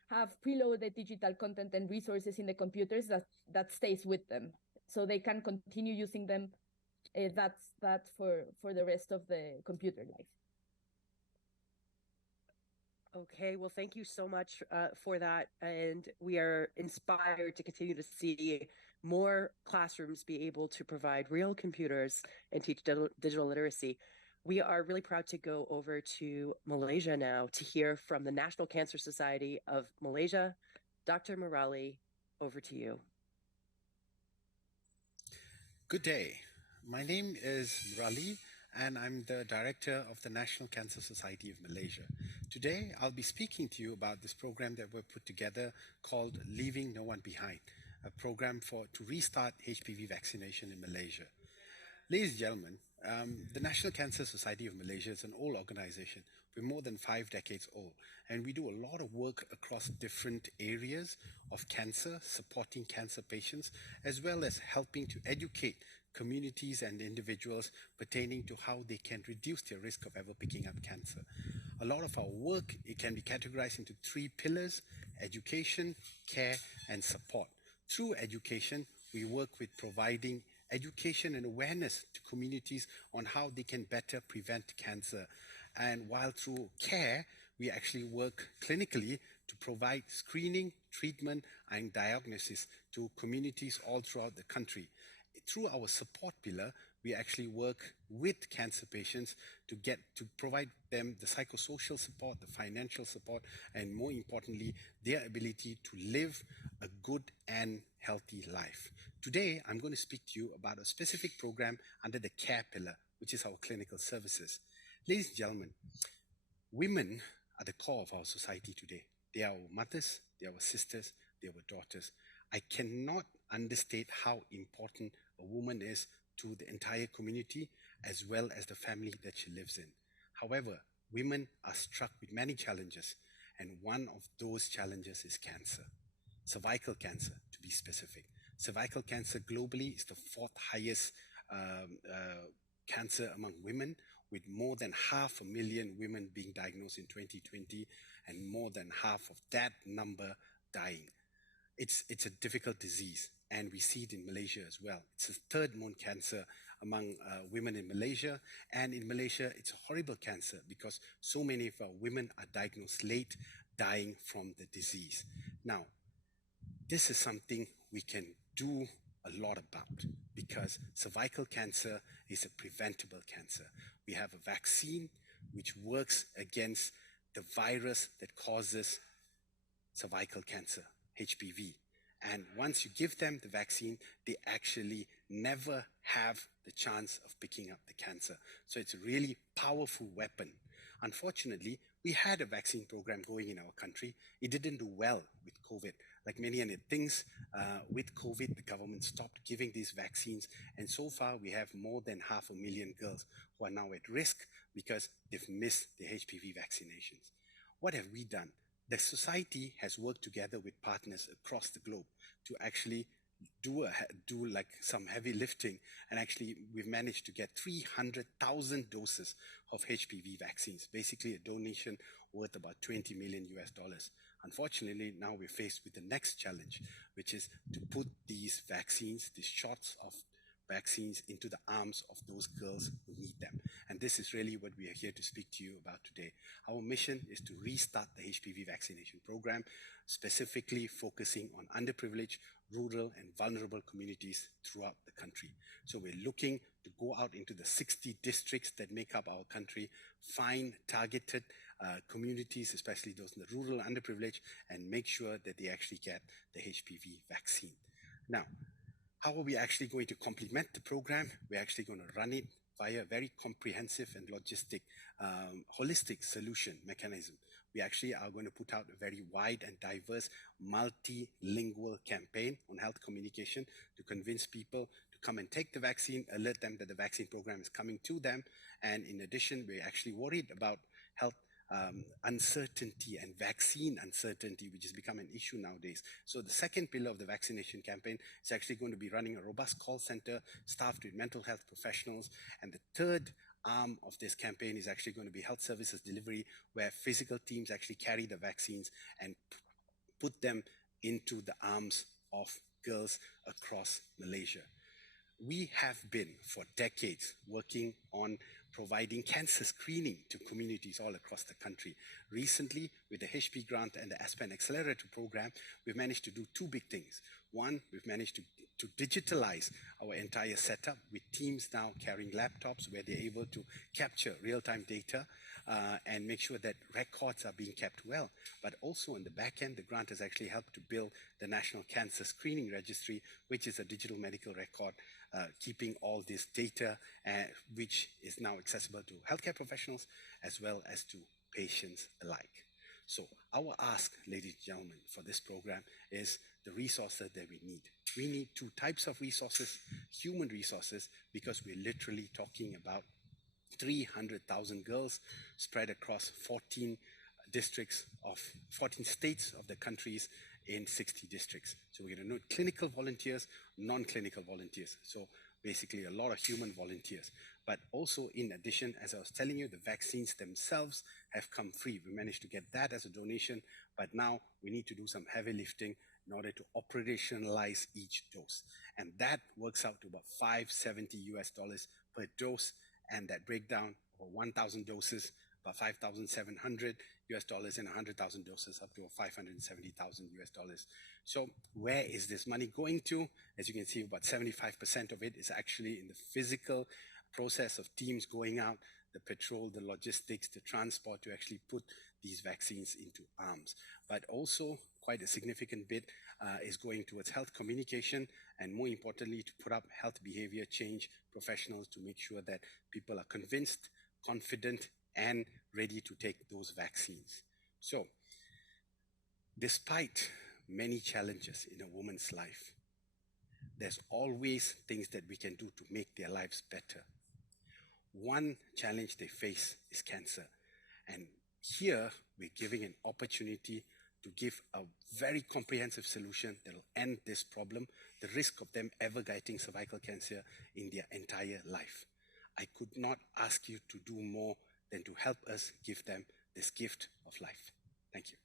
have preloaded digital content and resources in the computers that stays with them, so they can continue using them. That's for the rest of the computer life. Okay, well, thank you so much for that. And we are inspired to continue to see more classrooms be able to provide real computers and teach digital literacy. We are really proud to go over to Malaysia now to hear from the National Cancer Society of Malaysia. Dr. Murali, over to you. Good day. My name is Murali, and I'm the director of the National Cancer Society of Malaysia. Today, I'll be speaking to you about this program that we've put together called Leaving No One Behind, a program to restart HPV vaccination in Malaysia. Ladies and gentlemen, the National Cancer Society of Malaysia is an old organization. We're more than 5 decades old, and we do a lot of work across different areas of cancer, supporting cancer patients, as well as helping to educate communities and individuals pertaining to how they can reduce their risk of ever picking up cancer. A lot of our work, it can be categorized into 3 pillars: education, care, and support. Through education, we work with providing education and awareness to communities on how they can better prevent cancer. And while through care, we actually work clinically to provide screening, treatment, and diagnosis to communities all throughout the country. Through our support pillar, we actually work with cancer patients to provide them the psychosocial support, the financial support, and more importantly, their ability to live a good and healthy life. Today, I'm going to speak to you about a specific program under the care pillar, which is our clinical services. Ladies and gentlemen, women are the core of our society today. They are our mothers, they are our sisters, they are our daughters. I cannot understate how important a woman is to the entire community as well as the family that she lives in. However, women are struck with many challenges, and one of those challenges is cancer. Cervical cancer, to be specific. Cervical cancer globally is the 4th highest cancer among women, with more than 500,000 women being diagnosed in 2020 and more than half of that number dying. It's a difficult disease, and we see it in Malaysia as well. It's the 3rd known cancer among women in Malaysia, and in Malaysia it's a horrible cancer because so many of our women are diagnosed late, dying from the disease. Now, this is something we can do a lot about because cervical cancer is a preventable cancer. We have a vaccine which works against the virus that causes cervical cancer, HPV. And once you give them the vaccine, they actually never have the chance of picking up the cancer. So it's a really powerful weapon. Unfortunately, we had a vaccine program going in our country. It didn't do well with COVID. Like many other things, with COVID, the government stopped giving these vaccines. And so far, we have more than 500,000 girls who are now at risk because they've missed the HPV vaccinations. What have we done? The society has worked together with partners across the globe to actually do like some heavy lifting, and actually we've managed to get 300,000 doses of HPV vaccines, basically a donation worth about $20 million. Unfortunately, now we're faced with the next challenge, which is to put these vaccines, these shots of vaccines, into the arms of those girls who need them. And this is really what we are here to speak to you about today. Our mission is to restart the HPV vaccination program, specifically focusing on underprivileged, rural, and vulnerable communities throughout the country. So we're looking to go out into the 60 districts that make up our country, find targeted communities, especially those in the rural, underprivileged, and make sure that they actually get the HPV vaccine. Now, how are we actually going to complement the program? We're actually going to run it via a very comprehensive and holistic solution mechanism. We actually are going to put out a very wide and diverse multilingual campaign on health communication to convince people to come and take the vaccine, alert them that the vaccine program is coming to them. And in addition, we're actually worried about health uncertainty and vaccine uncertainty, which has become an issue nowadays. So the second pillar of the vaccination campaign is actually going to be running a robust call center staffed with mental health professionals. And the third arm of this campaign is actually going to be health services delivery, where physical teams actually carry the vaccines and put them into the arms of girls across Malaysia. We have been for decades working on providing cancer screening to communities all across the country. Recently, with the HP grant and the Aspen Accelerator program, we've managed to do two big things. One, we've managed to digitalize our entire setup with teams now carrying laptops where they're able to capture real-time data and make sure that records are being kept well. But also on the back end, the grant has actually helped to build the National Cancer Screening Registry, which is a digital medical record keeping all this data, which is now accessible to healthcare professionals as well as to patients alike. So our ask, ladies and gentlemen, for this program is the resources that we need. We need two types of resources: human resources, because we're literally talking about 300,000 girls spread across 14 states of the countries in 60 districts. So we're going to need clinical volunteers, non-clinical volunteers. So basically a lot of human volunteers. But also, in addition, as I was telling you, the vaccines themselves have come free. We managed to get that as a donation, but now we need to do some heavy lifting in order to operationalize each dose. And that works out to about $570 per dose, and that breakdown of 1,000 doses about 5,700 US dollars, and 100,000 doses up to 570,000 US dollars. So where is this money going to? As you can see, about 75% of it is actually in the physical process of teams going out, the patrol, the logistics, the transport to actually put these vaccines into arms. But also quite a significant bit is going towards health communication, and more importantly, to put up health behavior change professionals to make sure that people are convinced, confident, and ready to take those vaccines. So, despite many challenges in a woman's life, there's always things that we can do to make their lives better. One challenge they face is cancer. And here we're giving an opportunity to give a very comprehensive solution that will end this problem, the risk of them ever getting cervical cancer in their entire life. I could not ask you to do more than to help us give them this gift of life. Thank you.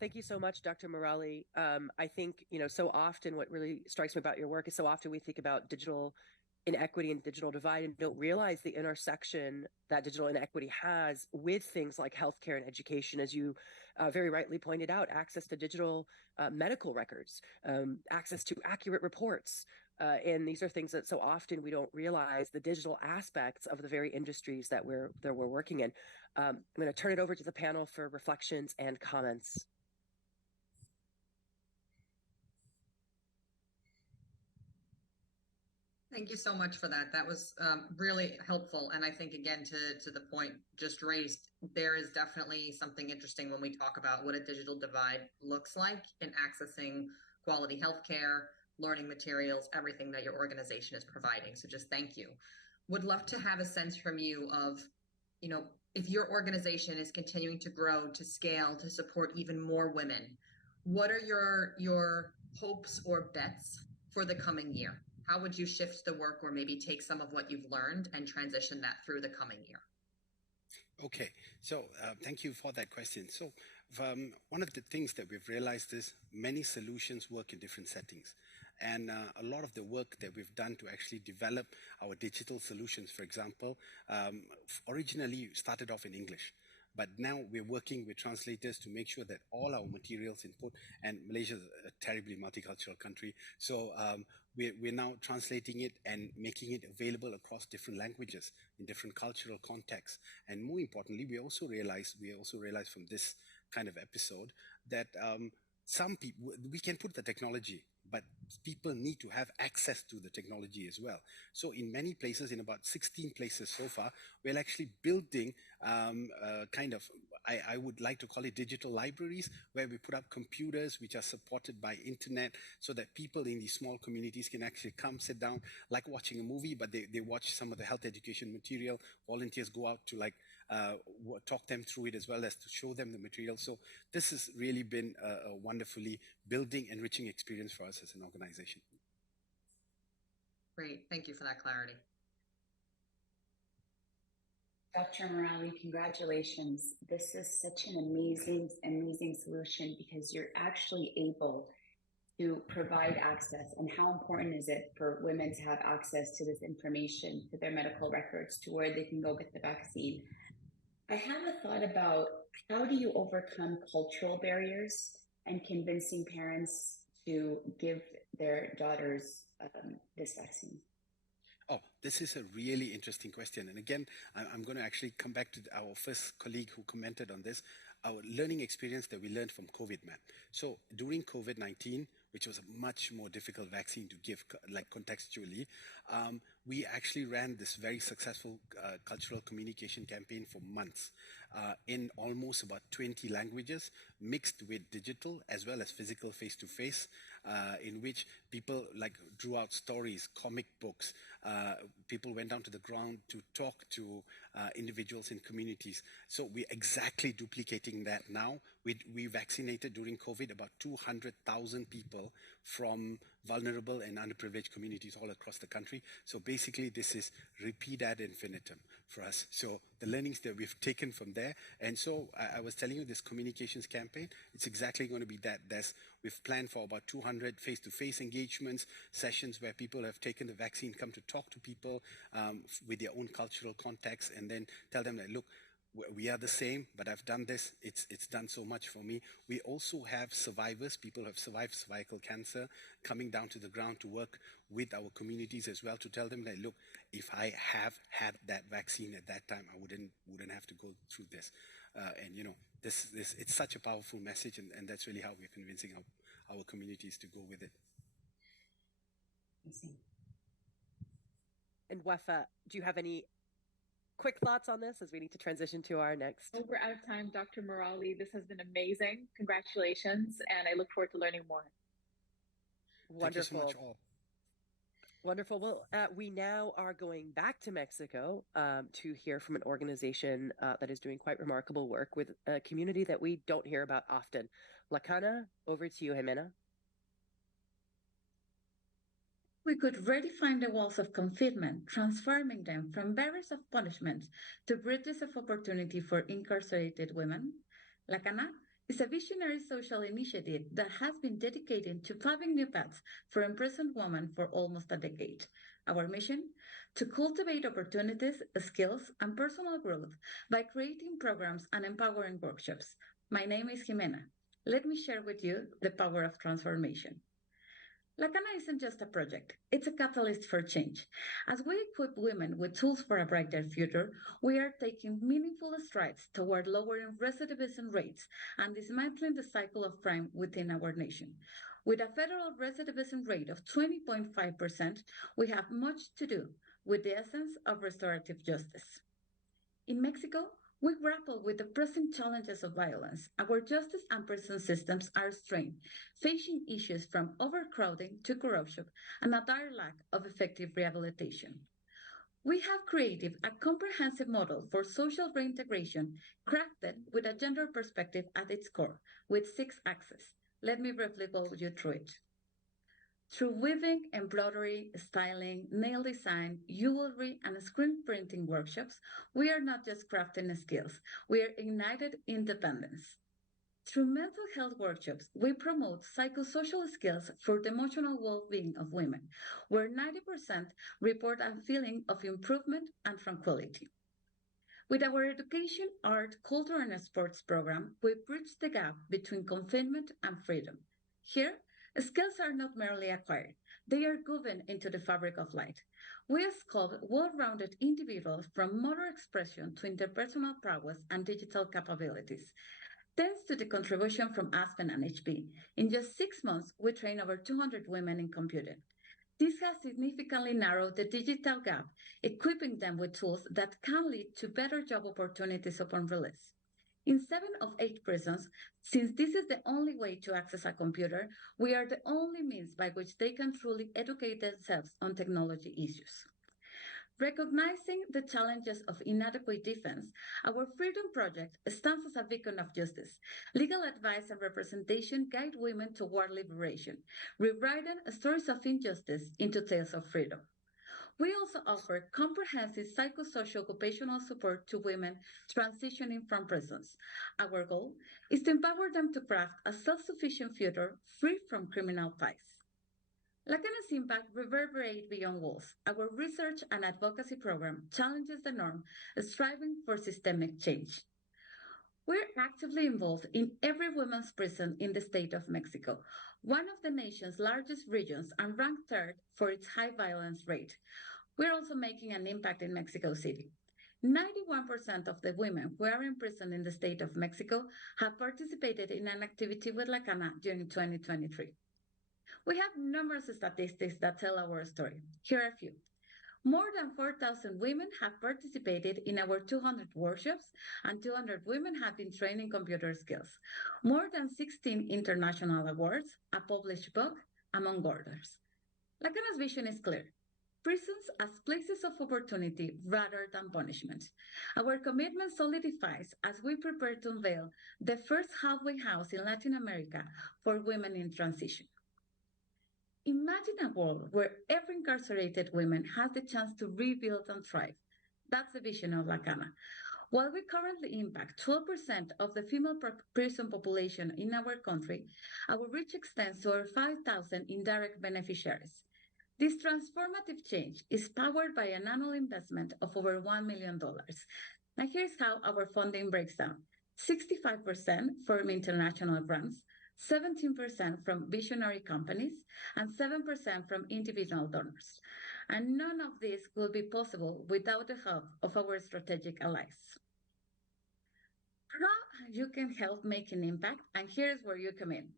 Thank you so much, Dr. Murali. I think, so often what really strikes me about your work is so often we think about digital inequity and digital divide and don't realize the intersection that digital inequity has with things like healthcare and education, as you very rightly pointed out, access to digital medical records, access to accurate reports. And these are things that so often we don't realize the digital aspects of the very industries that we're working in. I'm going to turn it over to the panel for reflections and comments. Thank you so much for that. That was really helpful. And I think, again, to the point just raised, there is definitely something interesting when we talk about what a digital divide looks like in accessing quality healthcare, learning materials, everything that your organization is providing. So just thank you. Would love to have a sense from you of, if your organization is continuing to grow, to scale, to support even more women, what are your hopes or bets for the coming year? How would you shift the work, or maybe take some of what you've learned and transition that through the coming year? Okay, so thank you for that question. So one of the things that we've realized is many solutions work in different settings. And a lot of the work that we've done to actually develop our digital solutions, for example, originally started off in English. But now we're working with translators to make sure that all our materials input, and Malaysia is a terribly multicultural country, so we're now translating it and making it available across different languages in different cultural contexts. And more importantly, we also realize from this kind of episode that some people, we can put the technology, but people need to have access to the technology as well. So in many places, in about 16 places so far, we're actually building I would like to call it digital libraries, where we put up computers which are supported by internet, so that people in these small communities can actually come, sit down, like watching a movie, but they watch some of the health education material. Volunteers go out to talk them through it, as well as to show them the material. So this has really been a wonderfully building, enriching experience for us as an organization. Great, thank you for that clarity. Dr. Murali, congratulations. This is such an amazing solution, because you're actually able to provide access. And how important is it for women to have access to this information, to their medical records, to where they can go get the vaccine? I have a thought about, how do you overcome cultural barriers and convincing parents to give their daughters this vaccine? Oh, this is a really interesting question. And again, I'm going to actually come back to our first colleague who commented on this, our learning experience that we learned from COVID, man. So during COVID-19, which was a much more difficult vaccine to give, contextually, we actually ran this very successful cultural communication campaign for months in almost about 20 languages, mixed with digital as well as physical face-to-face, in which people drew out stories, comic books. People went down to the ground to talk to individuals in communities. So we're exactly duplicating that now We vaccinated during COVID about 200,000 people from vulnerable and underprivileged communities all across the country. So basically, this is repeat ad infinitum for us. So the learnings that we've taken from there. And so I was telling you, this communications campaign, it's exactly going to be that. We've planned for about 200 face-to-face engagements, sessions where people have taken the vaccine, come to talk to people with their own cultural context, and then tell them that, look, we are the same, but I've done this. It's done so much for me. We also have survivors, people who have survived cervical cancer, coming down to the ground to work with our communities as well, to tell them that, look, if I have had that vaccine at that time, I wouldn't have to go through this. And you know, this it's such a powerful message, and that's really how we're convincing our communities to go with it. And Wefa, do you have any quick thoughts on this as we need to transition to our next? Oh, we're out of time, Dr. Murali. This has been amazing. Congratulations, and I look forward to learning more. Wonderful. Thank you so much, all. Wonderful. Well, we now are going back to Mexico to hear from an organization that is doing quite remarkable work with a community that we don't hear about often. La Cana, over to you, Jimena. We could redefine the walls of confinement, transforming them from barriers of punishment to bridges of opportunity for incarcerated women. La Cana is a visionary social initiative that has been dedicated to paving new paths for imprisoned women for almost a decade. Our mission? To cultivate opportunities, skills, and personal growth by creating programs and empowering workshops. My name is Jimena. Let me share with you the power of transformation. La Cana isn't just a project, it's a catalyst for change. As we equip women with tools for a brighter future, we are taking meaningful strides toward lowering recidivism rates and dismantling the cycle of crime within our nation. With a federal recidivism rate of 20.5%, we have much to do with the essence of restorative justice. In Mexico, we grapple with the present challenges of violence. Our justice and prison systems are strained, facing issues from overcrowding to corruption and a dire lack of effective rehabilitation. We have created a comprehensive model for social reintegration crafted with a gender perspective at its core, with 6 axes. Let me briefly go you through it. Through weaving, embroidery, styling, nail design, jewelry, and screen printing workshops, we are not just crafting skills, we are ignited independence. Through mental health workshops, we promote psychosocial skills for the emotional well-being of women, where 90% report a feeling of improvement and tranquility. With our education, art, culture, and sports program, we bridge the gap between confinement and freedom. Here, skills are not merely acquired, they are woven into the fabric of life. We sculpt well-rounded individuals from motor expression to interpersonal prowess and digital capabilities. Thanks to the contribution from Aspen and HP, in just 6 months, we trained over 200 women in computing. This has significantly narrowed the digital gap, equipping them with tools that can lead to better job opportunities upon release. In 7 of 8 prisons, since this is the only way to access a computer, we are the only means by which they can truly educate themselves on technology issues. Recognizing the challenges of inadequate defense, our Freedom Project stands as a beacon of justice. Legal advice and representation guide women toward liberation, rewriting stories of injustice into tales of freedom. We also offer comprehensive psychosocial occupational support to women transitioning from prisons. Our goal is to empower them to craft a self-sufficient future free from criminal ties. La Cana's impact reverberates beyond walls. Our research and advocacy program challenges the norm, striving for systemic change. We're actively involved in every women's prison in the state of Mexico, one of the nation's largest regions and ranked 3rd for its high violence rate. We're also making an impact in Mexico City. 91% of the women who are in prison in the state of Mexico have participated in an activity with La Cana during 2023. We have numerous statistics that tell our story. Here are a few. More than 4,000 women have participated in our 200 workshops, and 200 women have been trained in computer skills. More than 16 international awards, a published book, among others. La Cana's vision is clear. prisons as places of opportunity rather than punishment. Our commitment solidifies as we prepare to unveil the first halfway house in Latin America for women in transition. Imagine a world where every incarcerated woman has the chance to rebuild and thrive. That's the vision of La Cana. While we currently impact 12% of the female prison population in our country, our reach extends to over 5,000 indirect beneficiaries. This transformative change is powered by an annual investment of over $1 million. Now here's how our funding breaks down. 65% from international grants, 17% from visionary companies, and 7% from individual donors. And none of this will be possible without the help of our strategic allies. How you can help make an impact, and here's where you come in.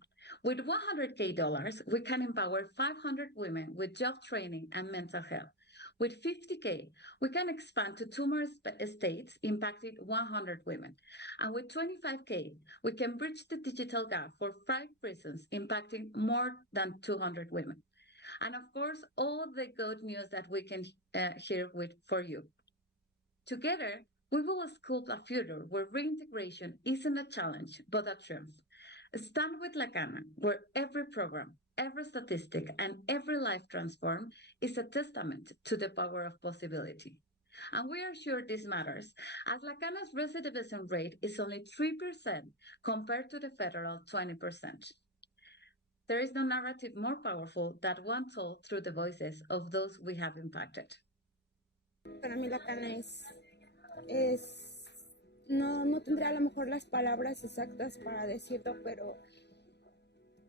With $100K, we can empower 500 women with job training and mental health. With $50K, we can expand to 2 more states, impacting 100 women. And with $25K, we can bridge the digital gap for 5 prisons, impacting more than 200 women. And of course, all the good news that we can hear for you. Together, we will sculpt a future where reintegration isn't a challenge, but a triumph. Stand with La Cana, where every program, every statistic, and every life transformed is a testament to the power of possibility. And we are sure this matters, as La Cana's recidivism rate is only 3% compared to the federal 20%. There is no narrative more powerful than one told through the voices of those we have impacted. Para mí La Cana no tendría a lo mejor las palabras exactas para decirlo, pero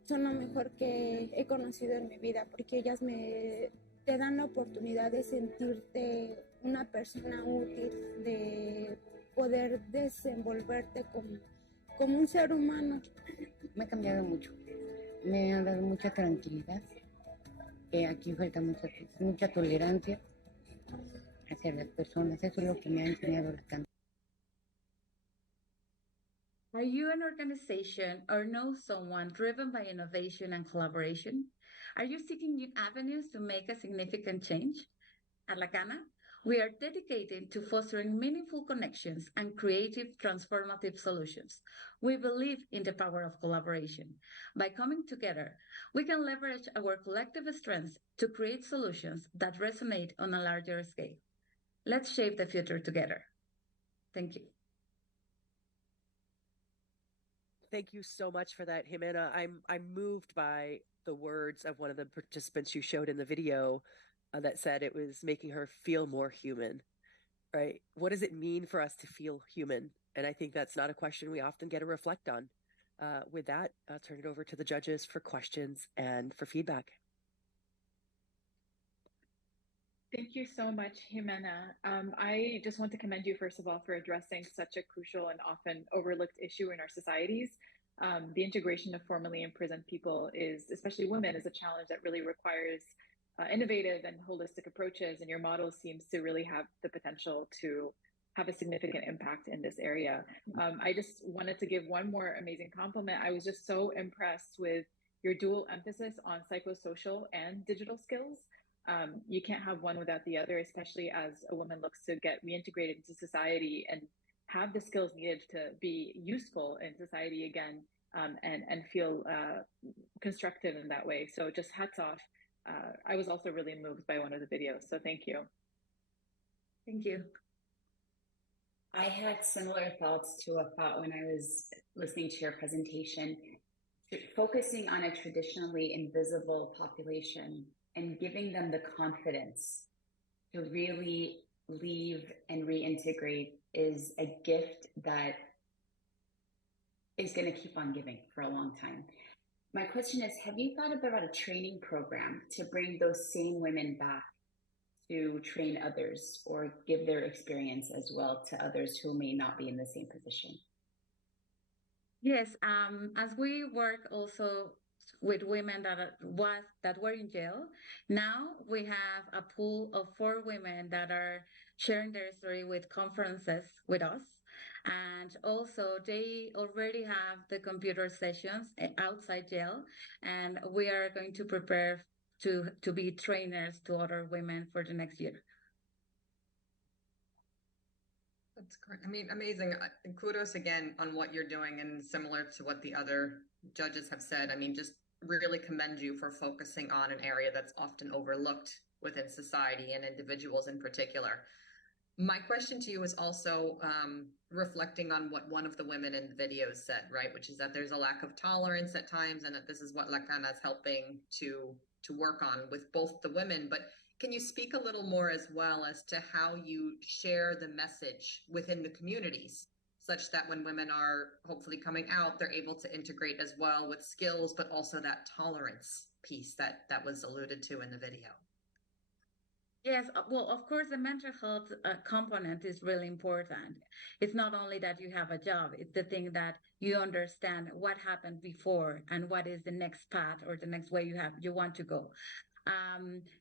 son lo mejor que he conocido en mi vida, porque ellas te dan la oportunidad de sentirte una persona útil, de poder desenvolverte como un ser humano. Me ha cambiado mucho, me ha dado mucha tranquilidad, aquí falta mucha tolerancia hacia las personas, eso es lo que me ha enseñado La Cana. Are you an organization or know someone driven by innovation and collaboration? Are you seeking new avenues to make a significant change? At La Cana, we are dedicated to fostering meaningful connections and creative, transformative solutions. We believe in the power of collaboration. By coming together, we can leverage our collective strengths to create solutions that resonate on a larger scale. Let's shape the future together. Thank you. Thank you so much for that, Jimena. I'm moved by the words of one of the participants you showed in the video that said it was making her feel more human, right? What does it mean for us to feel human? And I think that's not a question we often get to reflect on. With that, I'll turn it over to the judges for questions and for feedback. Thank you so much, Jimena. I just want to commend you, first of all, for addressing such a crucial and often overlooked issue in our societies. The integration of formerly imprisoned people especially women, is a challenge that really requires innovative and holistic approaches, and your model seems to really have the potential to have a significant impact in this area. I just wanted to give one more amazing compliment. I was just so impressed with your dual emphasis on psychosocial and digital skills. You can't have one without the other, especially as a woman looks to get reintegrated into society and have the skills needed to be useful in society again, and feel constructive in that way. So just hats off. I was also really moved by one of the videos, so thank you. Thank you. I had similar thoughts to a thought when I was listening to your presentation, focusing on a traditionally invisible population and giving them the confidence to really leave and reintegrate is a gift that is going to keep on giving for a long time. My question is, have you thought about a training program to bring those same women back to train others or give their experience as well to others who may not be in the same position? Yes, as we work also with women that were in jail, now we have a pool of 4 women that are sharing their story with conferences with us. And also they already have the computer sessions outside jail, and we are going to prepare to be trainers to other women for the next year. That's great. I mean, amazing. Kudos again on what you're doing, and similar to what the other judges have said. I mean, just really commend you for focusing on an area that's often overlooked within society and individuals in particular. My question to you is also reflecting on what one of the women in the videos said, right? Which is that there's a lack of tolerance at times, and that this is what Cana is helping to work on with both the women. But can you speak a little more as well as to how you share the message within the communities, such that when women are hopefully coming out, they're able to integrate as well with skills, but also that tolerance piece that was alluded to in the video? Yes, well, of course, the mental health component is really important. It's not only that you have a job, it's the thing that you understand what happened before and what is the next path or the next way you want to go.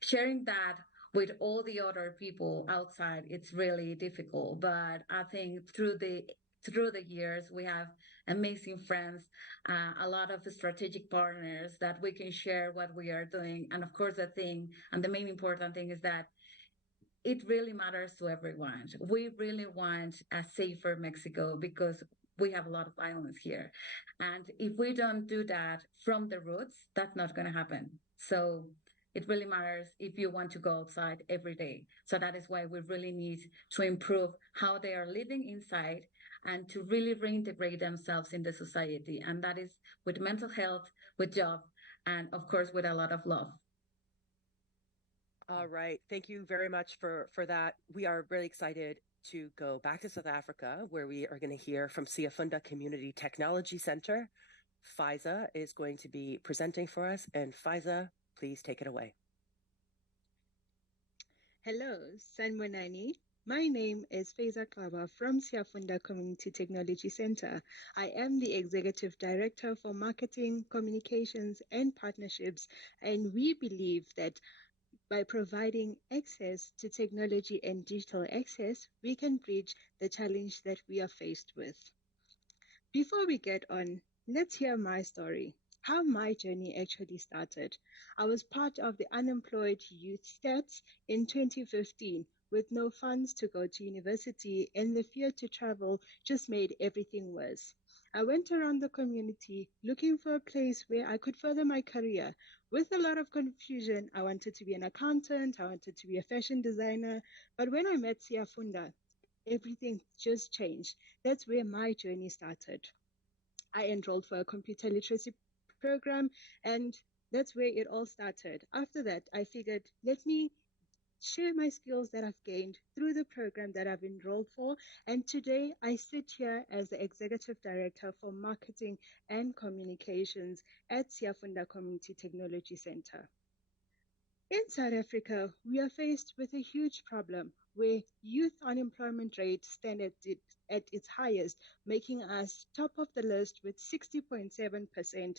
Sharing that with all the other people outside, it's really difficult. But I think through the years, we have amazing friends, a lot of strategic partners that we can share what we are doing. And of course, the main important thing is that it really matters to everyone. We really want a safer Mexico because we have a lot of violence here. And if we don't do that from the roots, that's not going to happen. So it really matters if you want to go outside every day. So that is why we really need to improve how they are living inside and to really reintegrate themselves in the society. And that is with mental health, with job, and of course, with a lot of love. All right. Thank you very much for that. We are really excited to go back to South Africa, where we are going to hear from Siyafunda Community Technology Centre. Faiza is going to be presenting for us. And Faiza, please take it away. Hello, Sanmonani. My name is Faiza Klaba from Siyafunda Community Technology Centre. I am the Executive Director for Marketing, Communications and Partnerships, and we believe that by providing access to technology and digital access, we can bridge the challenge that we are faced with. Before we get on, let's hear my story, how my journey actually started. I was part of the unemployed youth stats in 2015 with no funds to go to university, and the fear to travel just made everything worse. I went around the community looking for a place where I could further my career. With a lot of confusion, I wanted to be an accountant, I wanted to be a fashion designer, but when I met Siyafunda, everything just changed. That's where my journey started. I enrolled for a computer literacy program, and that's where it all started. After that, I figured, let me share my skills that I've gained through the program that I've enrolled for. And today I sit here as the Executive Director for Marketing and Communications at Siyafunda Community Technology Centre. In South Africa, we are faced with a huge problem where youth unemployment rates stand at its highest, making us top of the list with 60.7%.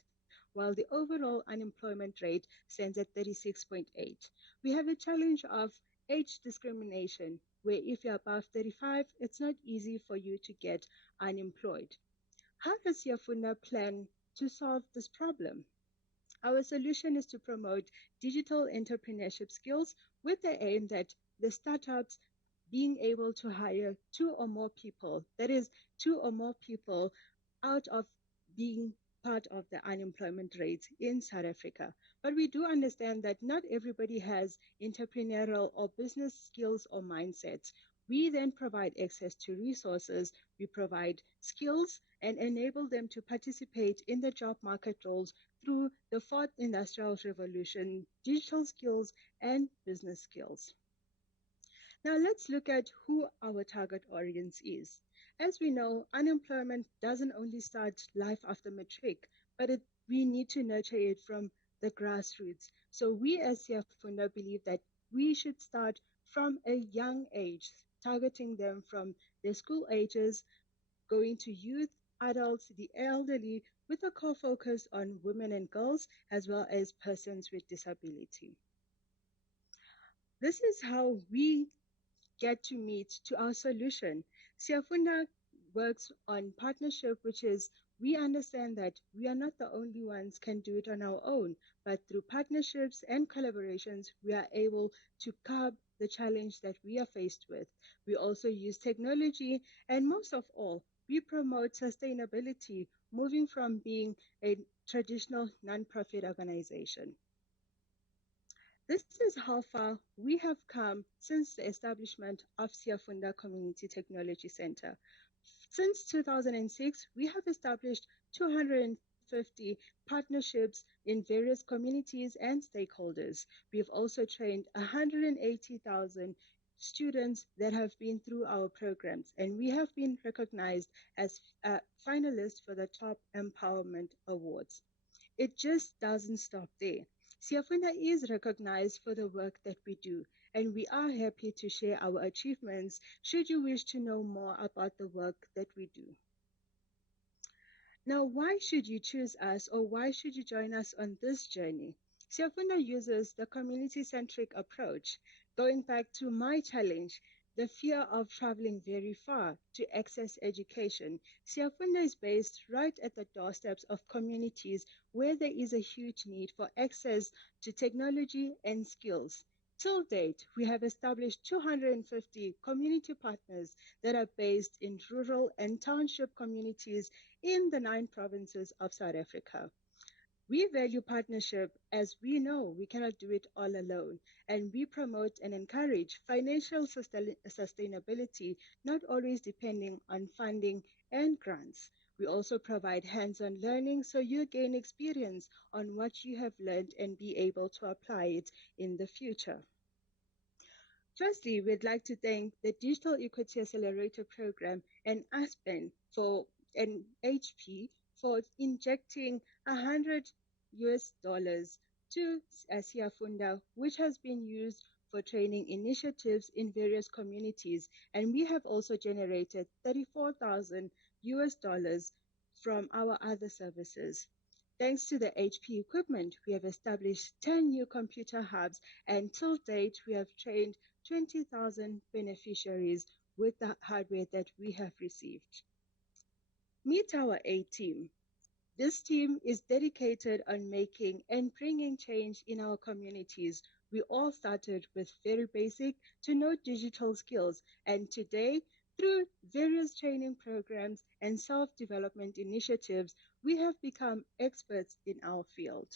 While the overall unemployment rate stands at 36.8. We have a challenge of age discrimination, where if you're above 35, it's not easy for you to get unemployed. How does Siyafunda plan to solve this problem? Our solution is to promote digital entrepreneurship skills with the aim that the startups being able to hire 2 or more people, that is 2 or more people out of being part of the unemployment rates in South Africa. But we do understand that not everybody has entrepreneurial or business skills or mindsets. We then provide access to resources, we provide skills, and enable them to participate in the job market roles through the 4th Industrial Revolution, digital skills, and business skills. Now let's look at who our target audience is. As we know, unemployment doesn't only start life after matric, but we need to nurture it from the grassroots. So we as Siyafunda believe that we should start from a young age, targeting them from their school ages, going to youth, adults, the elderly, with a core focus on women and girls, as well as persons with disability. This is how we get to meet to our solution. Siyafunda works on partnership, which is we understand that we are not the only ones can do it on our own, but through partnerships and collaborations, we are able to curb the challenge that we are faced with. We also use technology, and most of all, we promote sustainability, moving from being a traditional nonprofit organization. This is how far we have come since the establishment of Siyafunda Community Technology Centre. Since 2006, we have established 250 partnerships in various communities and stakeholders. We've also trained 180,000 students that have been through our programs, and we have been recognized as finalists for the Top Empowerment Awards. It just doesn't stop there. Siyafunda is recognized for the work that we do, and we are happy to share our achievements should you wish to know more about the work that we do. Now, why should you choose us, or why should you join us on this journey? Siyafunda uses the community-centric approach, going back to my challenge, the fear of traveling very far to access education. Siyafunda is based right at the doorsteps of communities where there is a huge need for access to technology and skills. Till date, we have established 250 community partners that are based in rural and township communities in the 9 provinces of South Africa. We value partnership as we know we cannot do it all alone, and we promote and encourage financial sustainability, not always depending on funding and grants. We also provide hands-on learning so you gain experience on what you have learned and be able to apply it in the future. Firstly, we'd like to thank the Digital Equity Accelerator program and Aspen and HP for injecting $100 to Siyafunda, which has been used for training initiatives in various communities, and we have also generated $34,000 from our other services. Thanks to the HP equipment, we have established 10 new computer hubs, and till date, we have trained 20,000 beneficiaries with the hardware that we have received. Meet our A team. This team is dedicated on making and bringing change in our communities. We all started with very basic to no digital skills, and today, through various training programs and self-development initiatives, we have become experts in our field.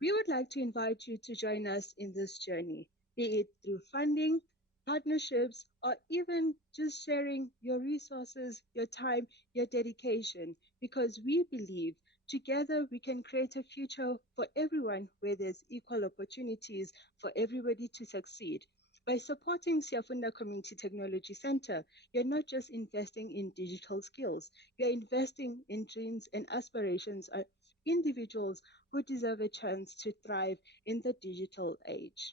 We would like to invite you to join us in this journey, be it through funding, partnerships, or even just sharing your resources, your time, your dedication, because we believe together we can create a future for everyone where there's equal opportunities for everybody to succeed. By supporting Siyafunda Community Technology Centre, you're not just investing in digital skills, you're investing in dreams and aspirations of individuals who deserve a chance to thrive in the digital age.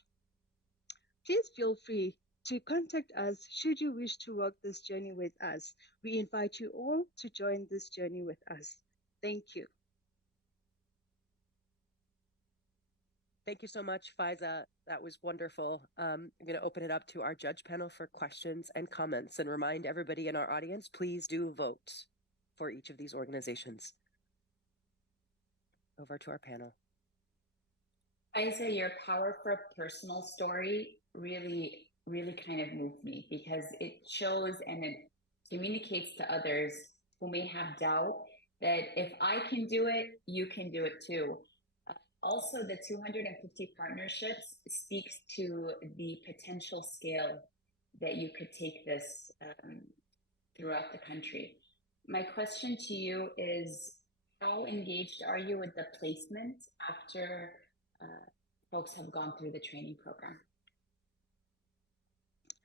Please feel free to contact us should you wish to walk this journey with us. We invite you all to join this journey with us. Thank you. Thank you so much, Faiza. That was wonderful. I'm going to open it up to our judge panel for questions and comments, and remind everybody in our audience, please do vote for each of these organizations. Over to our panel. Faiza, your power for a personal story really kind of moved me, because it shows and it communicates to others who may have doubt that if I can do it, you can do it too. Also, the 250 partnerships speaks to the potential scale that you could take this throughout the country. My question to you is, how engaged are you with the placement after folks have gone through the training program?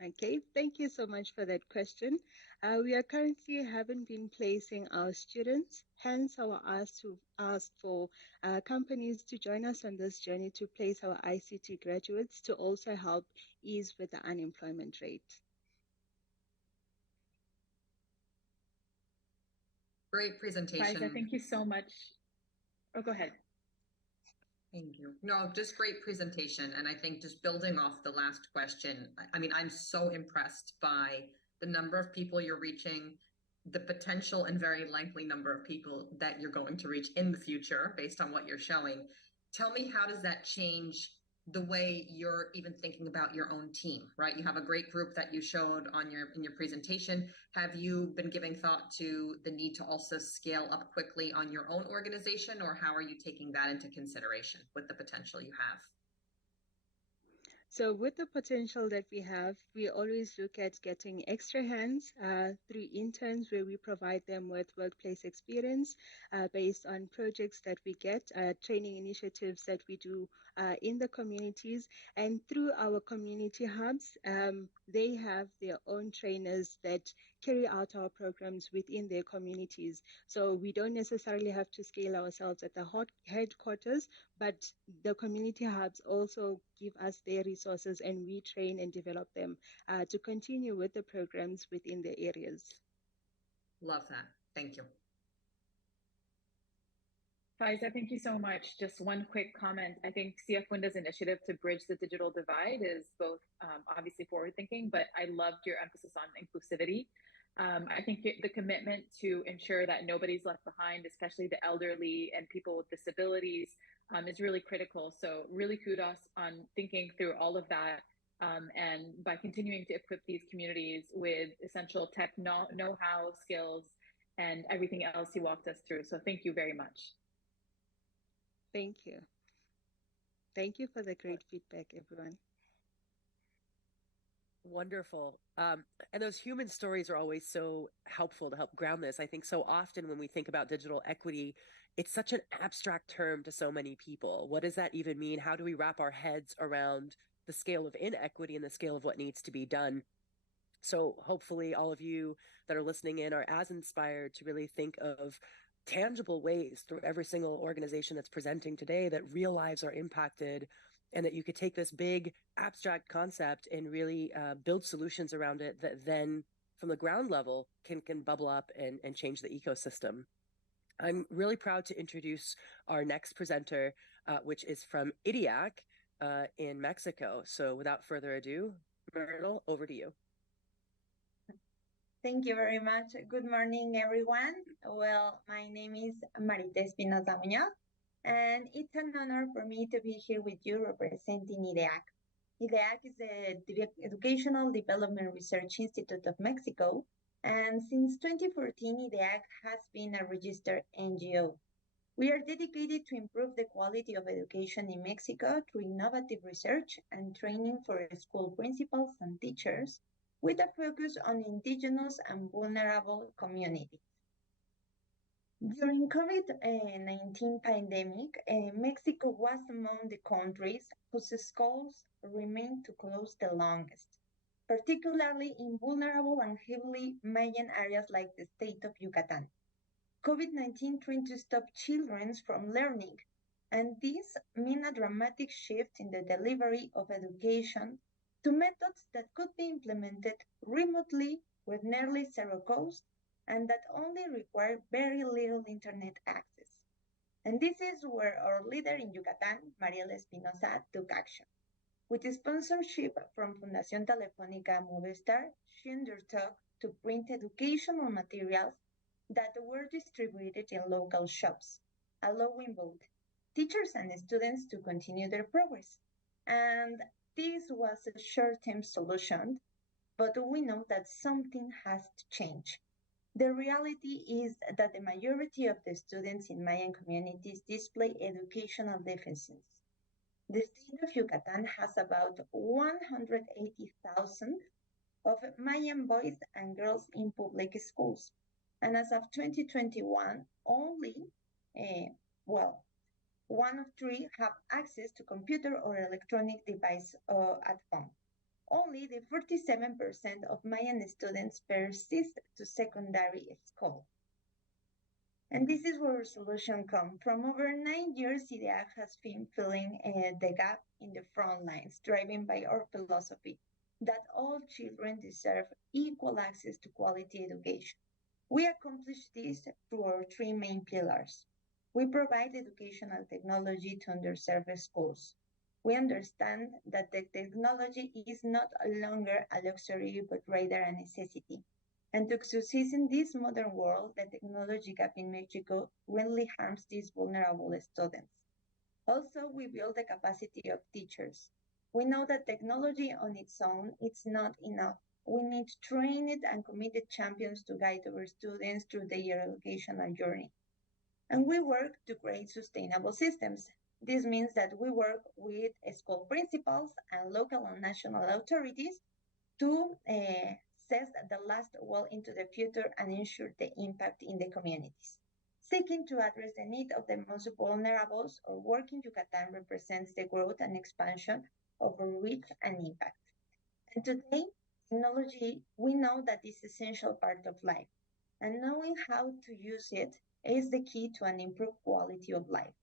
Okay, thank you so much for that question. We are currently haven't been placing our students, hence our ask for companies to join us on this journey to place our ICT graduates to also help ease with the unemployment rate. Great presentation. Faiza, thank you so much. Oh, go ahead. Thank you. No, just great presentation. And I think just building off the last question, I mean, I'm so impressed by the number of people you're reaching, the potential and very likely number of people that you're going to reach in the future based on what you're showing. Tell me, how does that change the way you're even thinking about your own team, right? You have a great group that you showed in your presentation. Have you been giving thought to the need to also scale up quickly on your own organization, or how are you taking that into consideration with the potential you have? So with the potential that we have, we always look at getting extra hands through interns, where we provide them with workplace experience based on projects that we get, training initiatives that we do in the communities, and through our community hubs. They have their own trainers that carry out our programs within their communities. So we don't necessarily have to scale ourselves at the headquarters, but the community hubs also give us their resources, and we train and develop them to continue with the programs within the areas. Love that. Thank you. Faiza, thank you so much. Just one quick comment. I think Siyafunda's initiative to bridge the digital divide is both obviously forward-thinking, but I loved your emphasis on inclusivity. I think the commitment to ensure that nobody's left behind, especially the elderly and people with disabilities, is really critical. So really kudos on thinking through all of that, and by continuing to equip these communities with essential tech know-how, skills, and everything else you walked us through. So thank you very much. Thank you. Thank you for the great feedback, everyone. Wonderful. And those human stories are always so helpful to help ground this. I think so often when we think about digital equity, it's such an abstract term to so many people. What does that even mean? How do we wrap our heads around the scale of inequity and the scale of what needs to be done? So hopefully all of you that are listening in are as inspired to really think of tangible ways through every single organization that's presenting today that real lives are impacted, and that you could take this big abstract concept and really build solutions around it that then from the ground level can bubble up and change the ecosystem. I'm really proud to introduce our next presenter, which is from IIDEAC in Mexico. So without further ado, Myrtle, over to you. Thank you very much. Good morning, everyone. Well, my name is Marita Espinosa Muñoz, and it's an honor for me to be here with you representing IIDEAC. IIDEAC is the Educational Development Research Institute of Mexico, and since 2014, IIDEAC has been a registered NGO. We are dedicated to improve the quality of education in Mexico through innovative research and training for school principals and teachers, with a focus on indigenous and vulnerable communities. During COVID-19 pandemic, Mexico was among the countries whose schools remained closed the longest, particularly in vulnerable and heavily Mayan areas like the state of Yucatan. COVID-19 tried to stop children from learning, and this meant a dramatic shift in the delivery of education to methods that could be implemented remotely with nearly zero cost and that only require very little internet access. And this is where our leader in Yucatan, Mariela Espinosa, took action. With the sponsorship from Fundación Telefónica Movistar, she undertook to print educational materials that were distributed in local shops, allowing both teachers and students to continue their progress. And this was a short-term solution, but we know that something has to change. The reality is that the majority of the students in Mayan communities display educational deficits. The state of Yucatan has about 180,000 of Mayan boys and girls in public schools. And as of 2021, only, one of three have access to computer or electronic device at home. Only the 47% of Mayan students persist to secondary school. And this is where solution comes. From over 9 years, IIDEAC has been filling the gap in the front lines, driven by our philosophy that all children deserve equal access to quality education. We accomplish this through our three main pillars. We provide educational technology to underserved schools. We understand that the technology is not longer a luxury, but rather a necessity. And to succeed in this modern world, the technology gap in Mexico really harms these vulnerable students. Also, we build the capacity of teachers. We know that technology on its own is not enough. We need trained and committed champions to guide our students through their educational journey. And we work to create sustainable systems. This means that we work with school principals and local and national authorities to assess the last well into the future and ensure the impact in the communities. Seeking to address the need of the most vulnerable, our work in Yucatan represents the growth and expansion of our reach and impact. And today, technology, we know that is an essential part of life, and knowing how to use it is the key to an improved quality of life.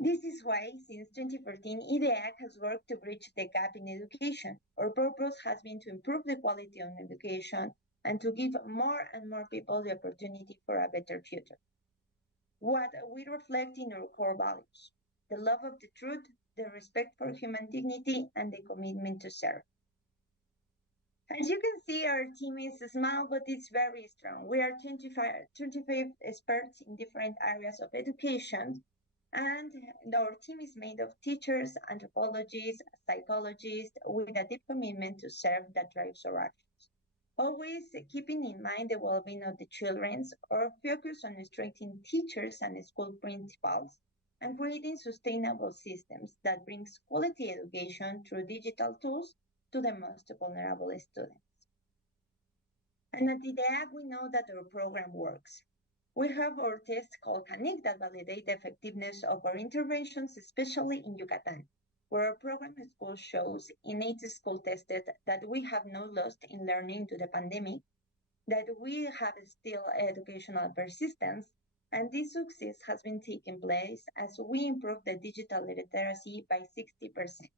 This is why, since 2014, IIDEAC has worked to bridge the gap in education. Our purpose has been to improve the quality of education and to give more and more people the opportunity for a better future. What we reflect in our core values: the love of the truth, the respect for human dignity, and the commitment to serve. As you can see, our team is small, but it's very strong. We are 25 experts in different areas of education, and our team is made of teachers, anthropologists, psychologists, with a deep commitment to serve that drives our actions. Always keeping in mind the well-being of the children, our focus on strengthening teachers and school principals, and creating sustainable systems that brings quality education through digital tools to the most vulnerable students. And at IIDEAC, we know that our program works. We have our test called Cana that validate the effectiveness of our interventions, especially in Yucatan, where our program school shows in 8 school tested that we have no loss in learning due to the pandemic, that we have still educational persistence, and this success has been taking place as we improve the digital literacy by 60%.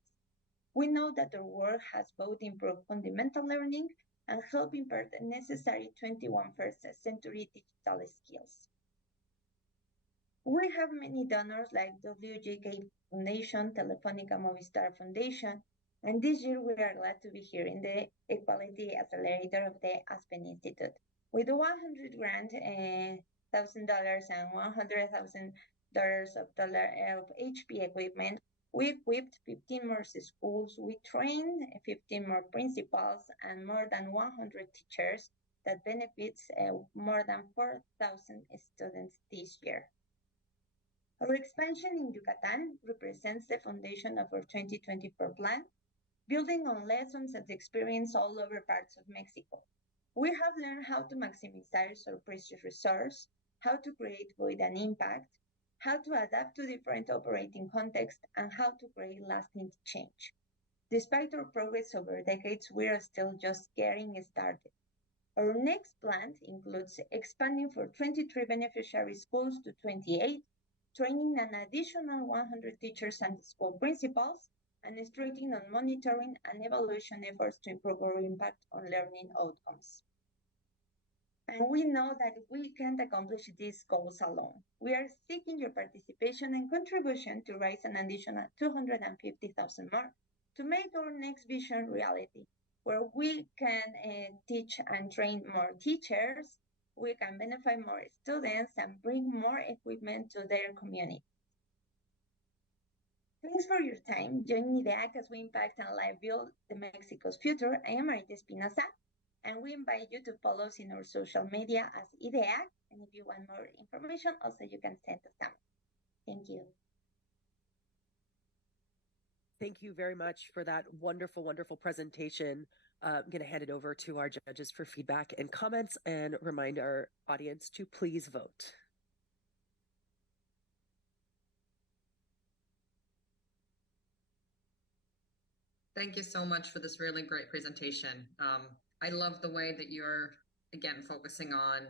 We know that our work has both improved fundamental learning and helped impart the necessary 21st century digital skills. We have many donors like WJK Foundation, Telefónica Movistar Foundation, and this year we are glad to be here in the Equality Accelerator of the Aspen Institute. With 100 grand, $1,000 and $100,000 of HP equipment, we equipped 15 more schools, we trained 15 more principals, and more than 100 teachers that benefits more than 4,000 students this year. Our expansion in Yucatan represents the foundation of our 2024 plan, building on lessons and experience all over parts of Mexico. We have learned how to maximize our precious resource, how to create void and impact, how to adapt to different operating contexts, and how to create lasting change. Despite our progress over decades, we are still just getting started. Our next plan includes expanding for 23 beneficiary schools to 28, training an additional 100 teachers and school principals, and strengthening on monitoring and evaluation efforts to improve our impact on learning outcomes. And we know that we can't accomplish these goals alone. We are seeking your participation and contribution to raise an additional 250,000 more to make our next vision reality, where we can teach and train more teachers, we can benefit more students, and bring more equipment to their community. Thanks for your time. Join IIDEAC as we impact and live build the Mexico's future. I am Marita Espinosa, and we invite you to follow us in our social media as IIDEAC. And if you want more information, also you can send us some. Thank you. Thank you very much for that wonderful, wonderful presentation. I'm going to hand it over to our judges for feedback and comments and remind our audience to please vote. Thank you so much for this really great presentation. I love the way that you're, again, focusing on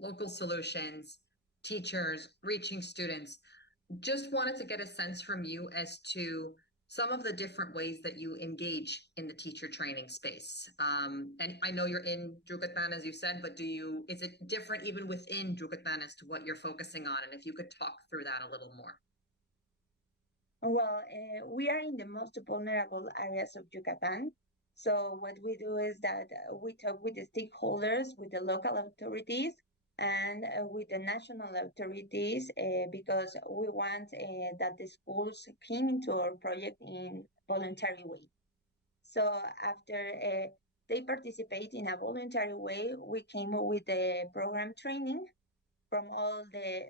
local solutions, teachers, reaching students. Just wanted to get a sense from you as to some of the different ways that you engage in the teacher training space. And I know you're in Yucatan, as you said, but is it different even within Yucatan as to what you're focusing on? And if you could talk through that a little more. Well, we are in the most vulnerable areas of Yucatan. So what we do is that we talk with the stakeholders, with the local authorities, and with the national authorities, because we want that the schools came into our project in voluntary way. So after they participate in a voluntary way, we came with the program training from all the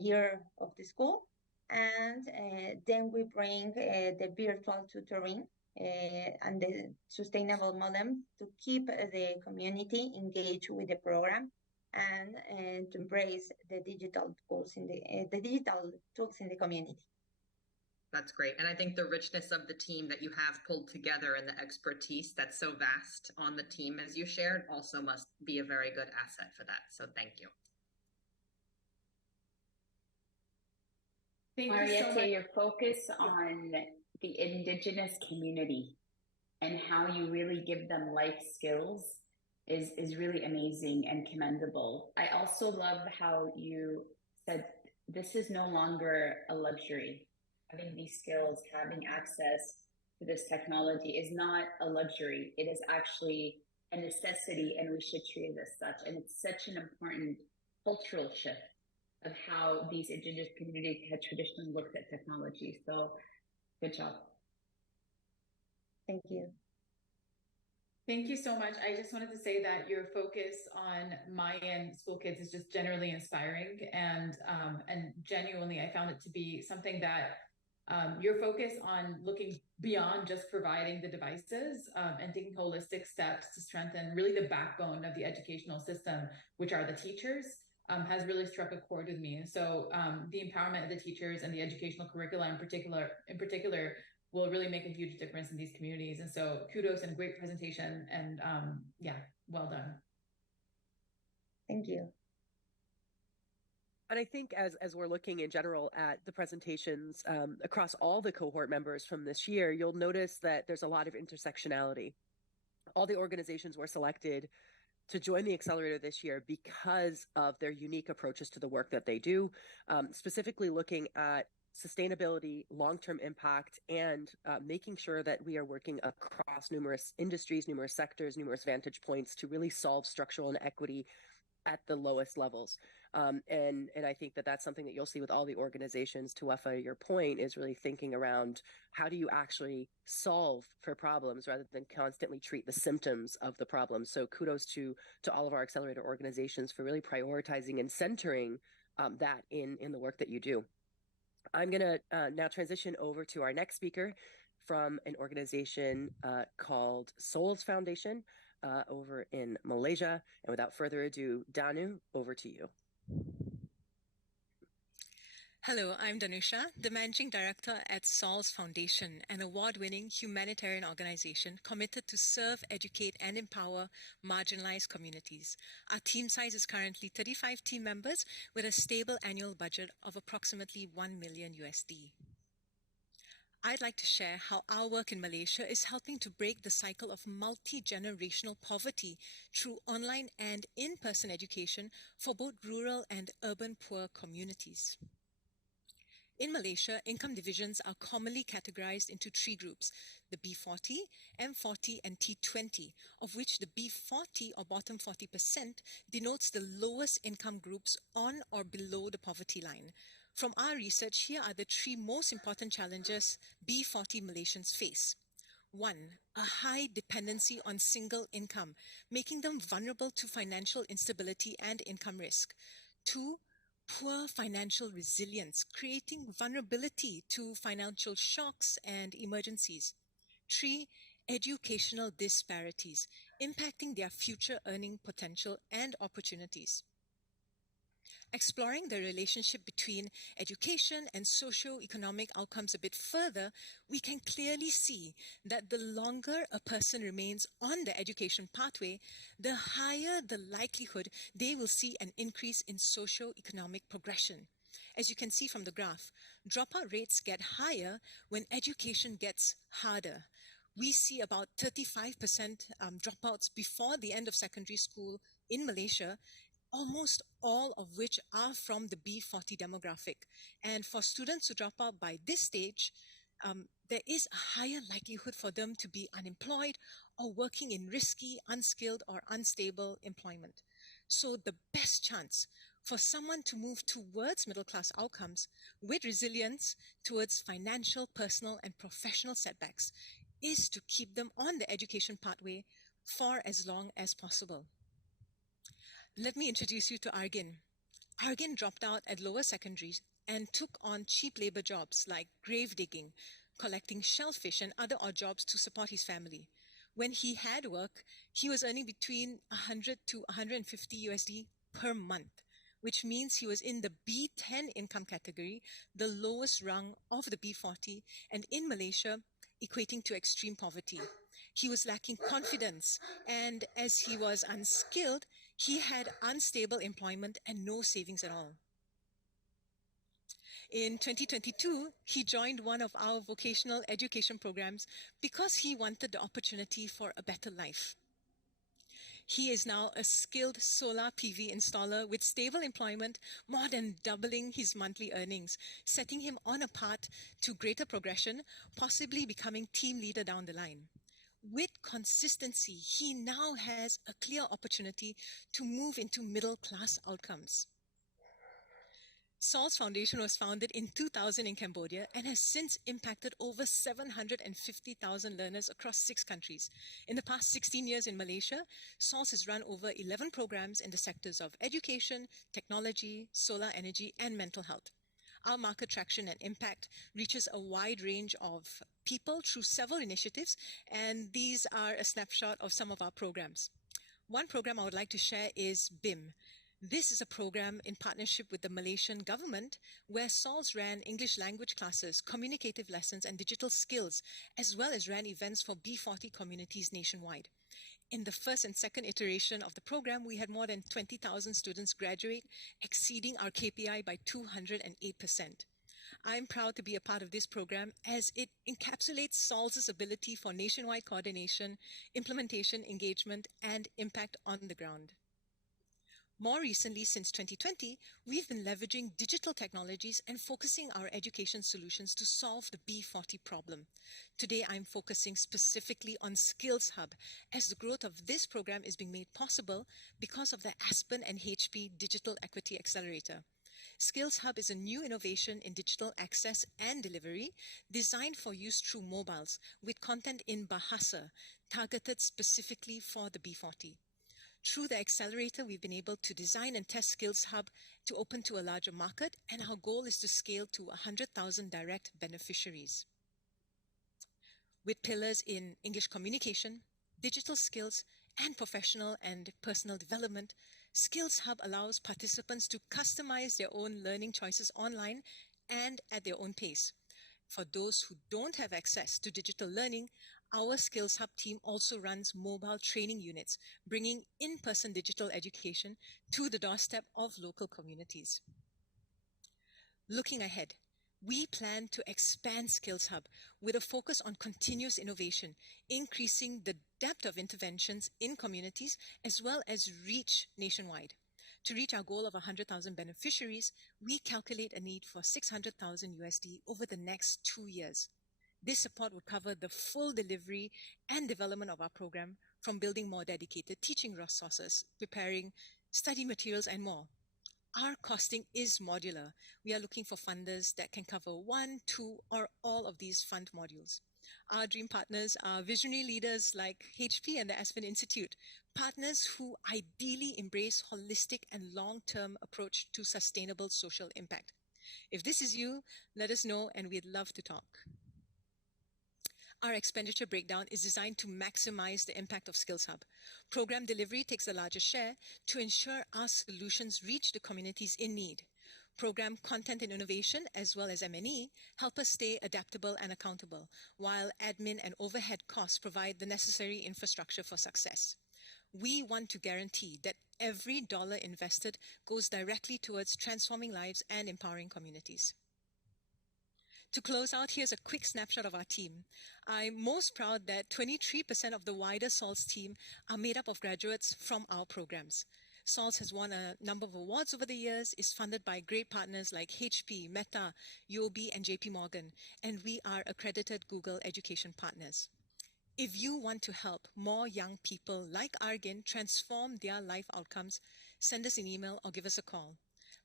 year of the school, and then we bring the virtual tutoring and the sustainable model to keep the community engaged with the program and to embrace the digital tools in the community. That's great. And I think the richness of the team that you have pulled together and the expertise that's so vast on the team as you shared also must be a very good asset for that. So thank you. Thank you so much. Your focus on the indigenous community and how you really give them life skills is really amazing and commendable. I also love how you said this is no longer a luxury. Having these skills, having access to this technology is not a luxury. It is actually a necessity, and we should treat it as such. And it's such an important cultural shift of how these indigenous communities had traditionally looked at technology. So good job. Thank you. Thank you so much. I just wanted to say that your focus on Mayan school kids is just generally inspiring, and genuinely, I found it to be something that your focus on looking beyond just providing the devices and taking holistic steps to strengthen really the backbone of the educational system, which are the teachers, has really struck a chord with me. And so the empowerment of the teachers and the educational curricula in particular will really make a huge difference in these communities. And so kudos and great presentation, and yeah, well done. Thank you. And I think as we're looking in general at the presentations across all the cohort members from this year, you'll notice that there's a lot of intersectionality. All the organizations were selected to join the accelerator this year because of their unique approaches to the work that they do, specifically looking at sustainability, long-term impact, and making sure that we are working across numerous industries, numerous sectors, numerous vantage points to really solve structural inequity at the lowest levels. And I think that that's something that you'll see with all the organizations. Tuefa, your point is really thinking around how do you actually solve for problems rather than constantly treat the symptoms of the problem. So kudos to all of our accelerator organizations for really prioritizing and centering that in the work that you do. I'm going to now transition over to our next speaker from an organization called Souls Foundation over in Malaysia. And without further ado, Danu, over to you. Hello, I'm Danusha, the Managing Director at Souls Foundation, an award-winning humanitarian organization committed to serve, educate, and empower marginalized communities. Our team size is currently 35 team members with a stable annual budget of approximately $1 million USD. I'd like to share how our work in Malaysia is helping to break the cycle of multi-generational poverty through online and in-person education for both rural and urban poor communities. In Malaysia, income divisions are commonly categorized into three groups: the B40, M40, and T20, of which the B40 or bottom 40% denotes the lowest income groups on or below the poverty line. From our research, here are the three most important challenges B40 Malaysians face. 1. A high dependency on single income, making them vulnerable to financial instability and income risk. 2. Poor financial resilience, creating vulnerability to financial shocks and emergencies. 3. Educational disparities, impacting their future earning potential and opportunities. Exploring the relationship between education and socio-economic outcomes a bit further, we can clearly see that the longer a person remains on the education pathway, the higher the likelihood they will see an increase in socio-economic progression. As you can see from the graph, dropout rates get higher when education gets harder. We see about 35% dropouts before the end of secondary school in Malaysia, almost all of which are from the B40 demographic. And for students who drop out by this stage, there is a higher likelihood for them to be unemployed or working in risky, unskilled, or unstable employment. So the best chance for someone to move towards middle-class outcomes with resilience towards financial, personal, and professional setbacks is to keep them on the education pathway for as long as possible. Let me introduce you to Argin. Argin dropped out at lower secondaries and took on cheap labor jobs like grave digging, collecting shellfish and other odd jobs to support his family. When he had work, he was earning between 100 to 150 USD per month, which means he was in the B10 income category, the lowest rung of the B40, and in Malaysia, equating to extreme poverty. He was lacking confidence, and as he was unskilled, he had unstable employment and no savings at all. In 2022, he joined one of our vocational education programs because he wanted the opportunity for a better life. He is now a skilled solar PV installer with stable employment, more than doubling his monthly earnings, setting him on a path to greater progression, possibly becoming team leader down the line. With consistency, he now has a clear opportunity to move into middle-class outcomes. Saul's Foundation was founded in 2000 in Cambodia and has since impacted over 750,000 learners across 6 countries. In the past 16 years in Malaysia, Saul's has run over 11 programs in the sectors of education, technology, solar energy, and mental health. Our market traction and impact reaches a wide range of people through several initiatives, and these are a snapshot of some of our programs. One program I would like to share is BIM. This is a program in partnership with the Malaysian government where Saul's ran English language classes, communicative lessons, and digital skills, as well as ran events for B40 communities nationwide. In the first and second iteration of the program, we had more than 20,000 students graduate, exceeding our KPI by 208%. I'm proud to be a part of this program as it encapsulates Saul's ability for nationwide coordination, implementation, engagement, and impact on the ground. More recently, since 2020, we've been leveraging digital technologies and focusing our education solutions to solve the B40 problem. Today, I'm focusing specifically on Skills Hub, as the growth of this program is being made possible because of the Aspen and HP Digital Equity Accelerator. Skills Hub is a new innovation in digital access and delivery designed for use through mobiles with content in Bahasa, targeted specifically for the B40. Through the accelerator, we've been able to design and test Skills Hub to open to a larger market, and our goal is to scale to 100,000 direct beneficiaries. With pillars in English communication, digital skills, and professional and personal development, Skills Hub allows participants to customize their own learning choices online and at their own pace. For those who don't have access to digital learning, our Skills Hub team also runs mobile training units, bringing in-person digital education to the doorstep of local communities. Looking ahead, we plan to expand Skills Hub with a focus on continuous innovation, increasing the depth of interventions in communities as well as reach nationwide. To reach our goal of 100,000 beneficiaries, we calculate a need for 600,000 USD over the next 2 years. This support would cover the full delivery and development of our program, from building more dedicated teaching resources, preparing study materials, and more. Our costing is modular. We are looking for funders that can cover 1, 2, or all of these fund modules. Our dream partners are visionary leaders like HP and the Aspen Institute, partners who ideally embrace holistic and long-term approach to sustainable social impact. If this is you, let us know and we'd love to talk. Our expenditure breakdown is designed to maximize the impact of Skills Hub. Program delivery takes the largest share to ensure our solutions reach the communities in need. Program content and innovation, as well as M&E, help us stay adaptable and accountable, while admin and overhead costs provide the necessary infrastructure for success. We want to guarantee that every dollar invested goes directly towards transforming lives and empowering communities. To close out, here's a quick snapshot of our team. I'm most proud that 23% of the wider SALS team are made up of graduates from our programs. SOLS has won a number of awards over the years, is funded by great partners like HP, Meta, UOB, and JP Morgan, and we are accredited Google education partners. If you want to help more young people like Argin transform their life outcomes, send us an email or give us a call.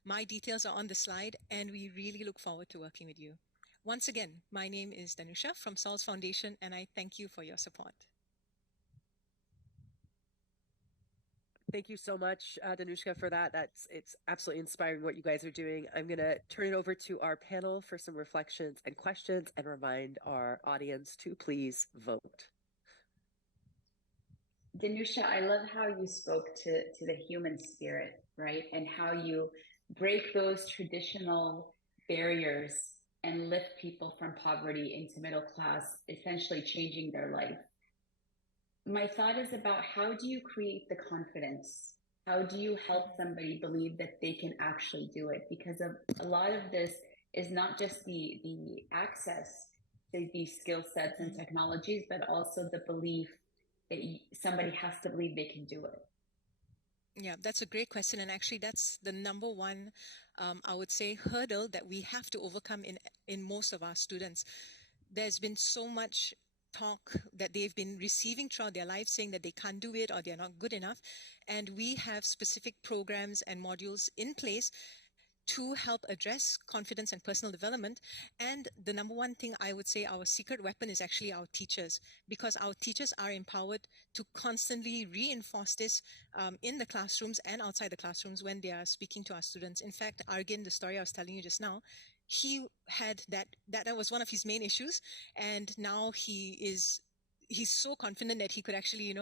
My details are on the slide, and we really look forward to working with you. Once again, my name is Danusha from SOLS Foundation, and I thank you for your support. Thank you so much, Danushka, for that. It's absolutely inspiring what you guys are doing. I'm going to turn it over to our panel for some reflections and questions, and remind our audience to please vote. Danusha, I love how you spoke to the human spirit, right? And how you break those traditional barriers and lift people from poverty into middle class, essentially changing their life. My thought is about, how do you create the confidence? How do you help somebody believe that they can actually do it? Because a lot of this is not just the access to these skill sets and technologies, but also the belief that somebody has to believe they can do it. Yeah, that's a great question. And actually, that's the number one, I would say, hurdle that we have to overcome in most of our students. There's been so much talk that they've been receiving throughout their lives saying that they can't do it or they're not good enough. And we have specific programs and modules in place to help address confidence and personal development. And the number one thing I would say, our secret weapon, is actually our teachers, because our teachers are empowered to constantly reinforce this in the classrooms and outside the classrooms when they are speaking to our students. In fact, Argin, the story I was telling you just now, he had that was one of his main issues, and now he's so confident that he could actually,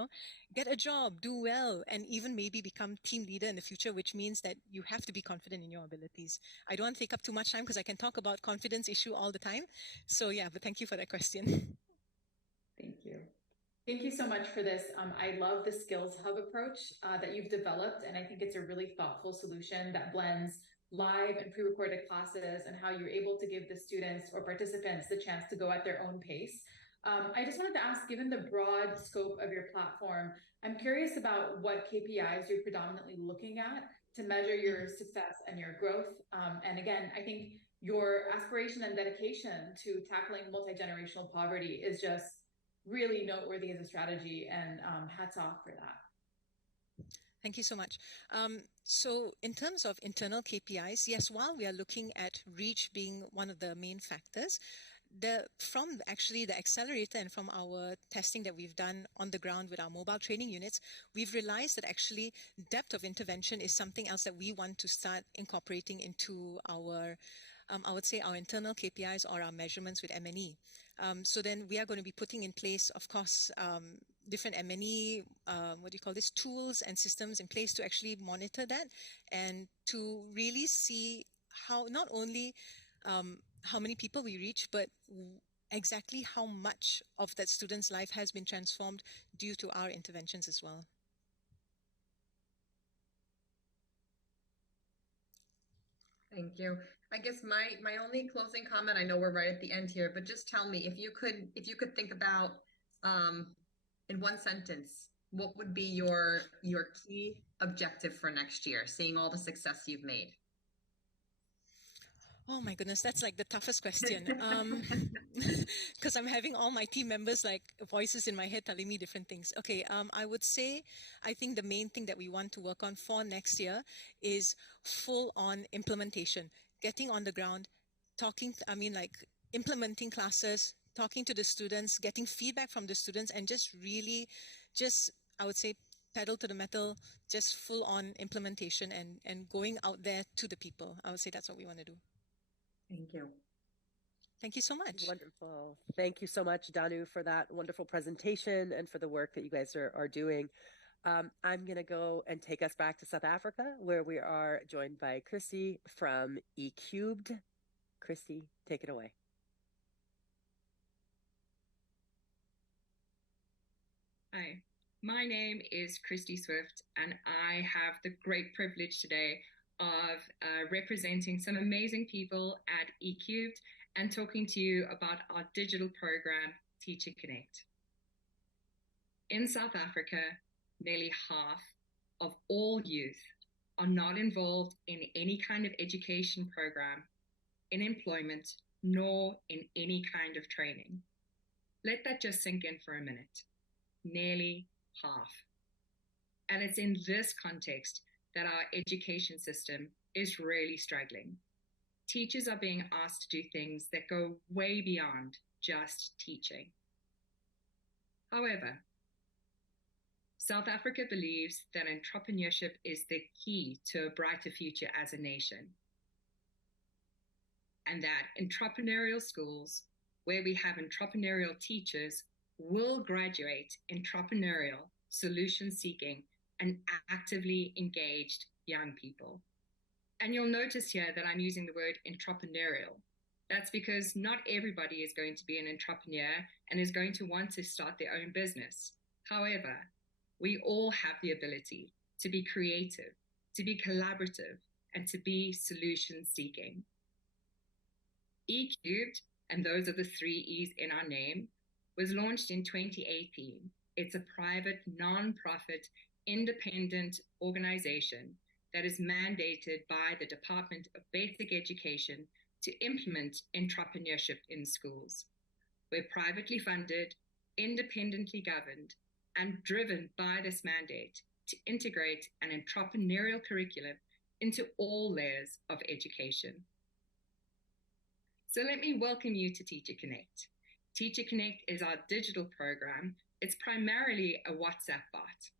get a job, do well, and even maybe become team leader in the future, which means that you have to be confident in your abilities. I don't want to take up too much time because I can talk about confidence issue all the time. So yeah, but thank you for that question. Thank you. Thank you so much for this. I love the Skills Hub approach that you've developed, and I think it's a really thoughtful solution that blends live and pre-recorded classes and how you're able to give the students or participants the chance to go at their own pace. I just wanted to ask, given the broad scope of your platform, I'm curious about what KPIs you're predominantly looking at to measure your success and your growth. And again, I think your aspiration and dedication to tackling multi-generational poverty is just really noteworthy as a strategy, and hats off for that. Thank you so much. So in terms of internal KPIs, yes, while we are looking at reach being one of the main factors, from actually the accelerator and from our testing that we've done on the ground with our mobile training units, we've realized that actually depth of intervention is something else that we want to start incorporating into our, I would say, our internal KPIs or our measurements with M&E. So then we are going to be putting in place, of course, different M&E, tools and systems in place to actually monitor that and to really see how not only how many people we reach, but exactly how much of that student's life has been transformed due to our interventions as well. Thank you. I guess my only closing comment, I know we're right at the end here, but just tell me, if you could think about in one sentence, what would be your key objective for next year, seeing all the success you've made? Oh my goodness, that's like the toughest question. Because I'm having all my team members like voices in my head telling me different things. Okay, I would say, I think the main thing that we want to work on for next year is full on implementation, getting on the ground, implementing classes, talking to the students, getting feedback from the students, and just really, I would say, pedal to the metal, just full on implementation and going out there to the people. I would say that's what we want to do. Thank you. Thank you so much. Wonderful. Thank you so much, Danu, for that wonderful presentation and for the work that you guys are doing. I'm going to go and take us back to South Africa, where we are joined by Christy from eCubed. Christy, take it away. Hi, my name is Christy Swift, and I have the great privilege today of representing some amazing people at eCubed and talking to you about our digital program, Teacher Connect. In South Africa, nearly half of all youth are not involved in any kind of education program, in employment, nor in any kind of training. Let that just sink in for a minute. Nearly half. And it's in this context that our education system is really struggling. Teachers are being asked to do things that go way beyond just teaching. However, South Africa believes that entrepreneurship is the key to a brighter future as a nation. And that entrepreneurial schools, where we have entrepreneurial teachers, will graduate entrepreneurial, solution-seeking, and actively engaged young people. And you'll notice here that I'm using the word entrepreneurial. That's because not everybody is going to be an entrepreneur and is going to want to start their own business. However, we all have the ability to be creative, to be collaborative, and to be solution-seeking. E-Cubed, and those are the 3 E's in our name, was launched in 2018. It's a private, non-profit, independent organization that is mandated by the Department of Basic Education to implement entrepreneurship in schools. We're privately funded, independently governed, and driven by this mandate to integrate an entrepreneurial curriculum into all layers of education. So let me welcome you to Teacher Connect. Teacher Connect is our digital program. It's primarily a WhatsApp bot,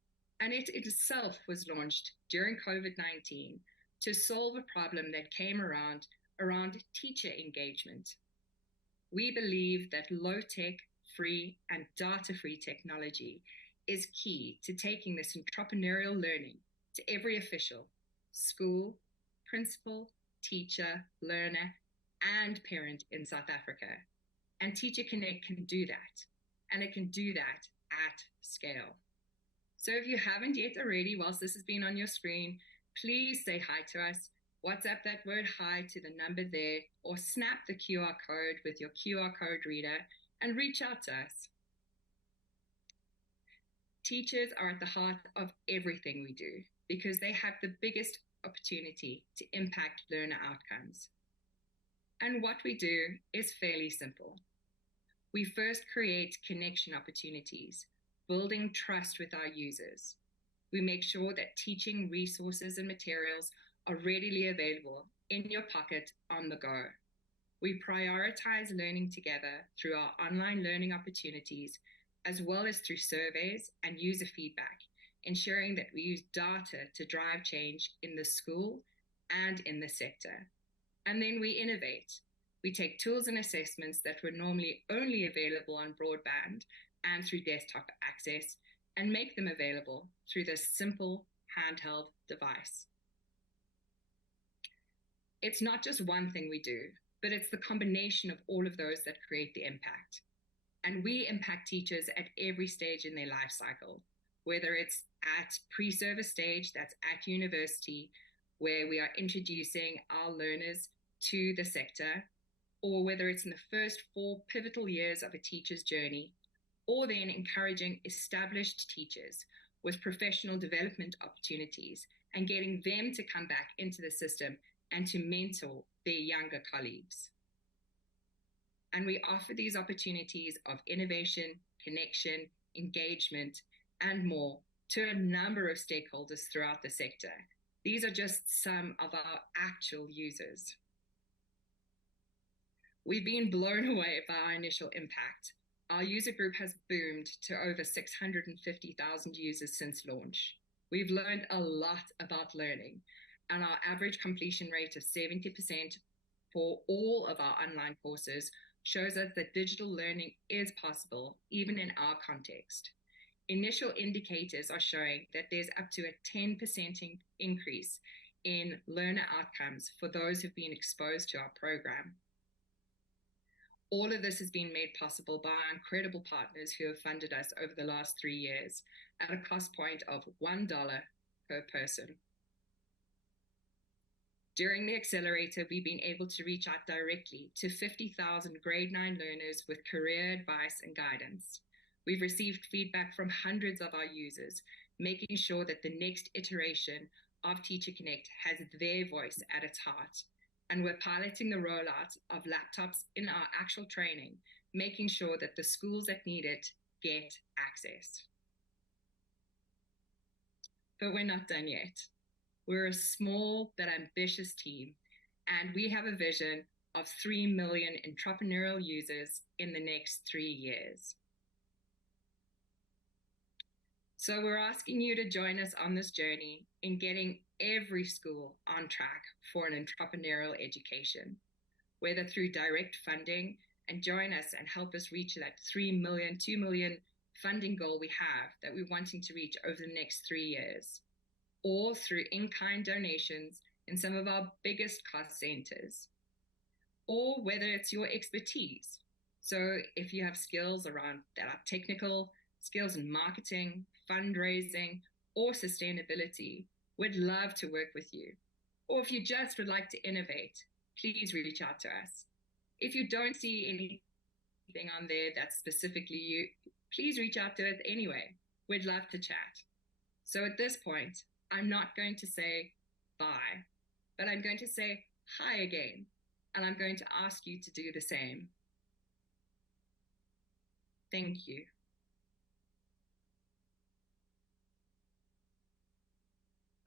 and it itself was launched during COVID-19 to solve a problem that came around teacher engagement. We believe that low-tech, free, and data-free technology is key to taking this entrepreneurial learning to every official, school, principal, teacher, learner, and parent in South Africa. And Teacher Connect can do that, and it can do that at scale. So if you haven't yet already, whilst this has been on your screen, please say hi to us, WhatsApp that word hi to the number there, or snap the QR code with your QR code reader and reach out to us. Teachers are at the heart of everything we do because they have the biggest opportunity to impact learner outcomes. And what we do is fairly simple. We first create connection opportunities, building trust with our users. We make sure that teaching resources and materials are readily available in your pocket on the go. We prioritize learning together through our online learning opportunities, as well as through surveys and user feedback, ensuring that we use data to drive change in the school and in the sector. And then we innovate. We take tools and assessments that were normally only available on broadband and through desktop access and make them available through this simple handheld device. It's not just one thing we do, but it's the combination of all of those that create the impact. And we impact teachers at every stage in their life cycle, whether it's at pre-service stage, that's at university, where we are introducing our learners to the sector, or whether it's in the first 4 pivotal years of a teacher's journey, or then encouraging established teachers with professional development opportunities and getting them to come back into the system and to mentor their younger colleagues. And we offer these opportunities of innovation, connection, engagement, and more to a number of stakeholders throughout the sector. These are just some of our actual users. We've been blown away by our initial impact. Our user group has boomed to over 650,000 users since launch. We've learned a lot about learning, and our average completion rate of 70% for all of our online courses shows us that digital learning is possible, even in our context. Initial indicators are showing that there's up to a 10% increase in learner outcomes for those who've been exposed to our program. All of this has been made possible by our incredible partners who have funded us over the last 3 years at a cost point of $1 per person. During the accelerator, we've been able to reach out directly to 50,000 grade 9 learners with career advice and guidance. We've received feedback from hundreds of our users making sure that the next iteration of Teacher Connect has their voice at its heart. And we're piloting the rollout of laptops in our actual training, making sure that the schools that need it get access. But we're not done yet. We're a small but ambitious team, and we have a vision of 3 million entrepreneurial users in the next 3 years. So we're asking you to join us on this journey in getting every school on track for an entrepreneurial education, whether through direct funding, and join us and help us reach that 3 million, 2 million funding goal we have that we're wanting to reach over the next 3 years, or through in-kind donations in some of our biggest cost centers, or whether it's your expertise. So if you have skills around that are technical, skills in marketing, fundraising, or sustainability, we'd love to work with you. Or if you just would like to innovate, please reach out to us. If you don't see anything on there that's specifically you, please reach out to us anyway. We'd love to chat. So at this point, I'm not going to say bye, but I'm going to say hi again, and I'm going to ask you to do the same. Thank you.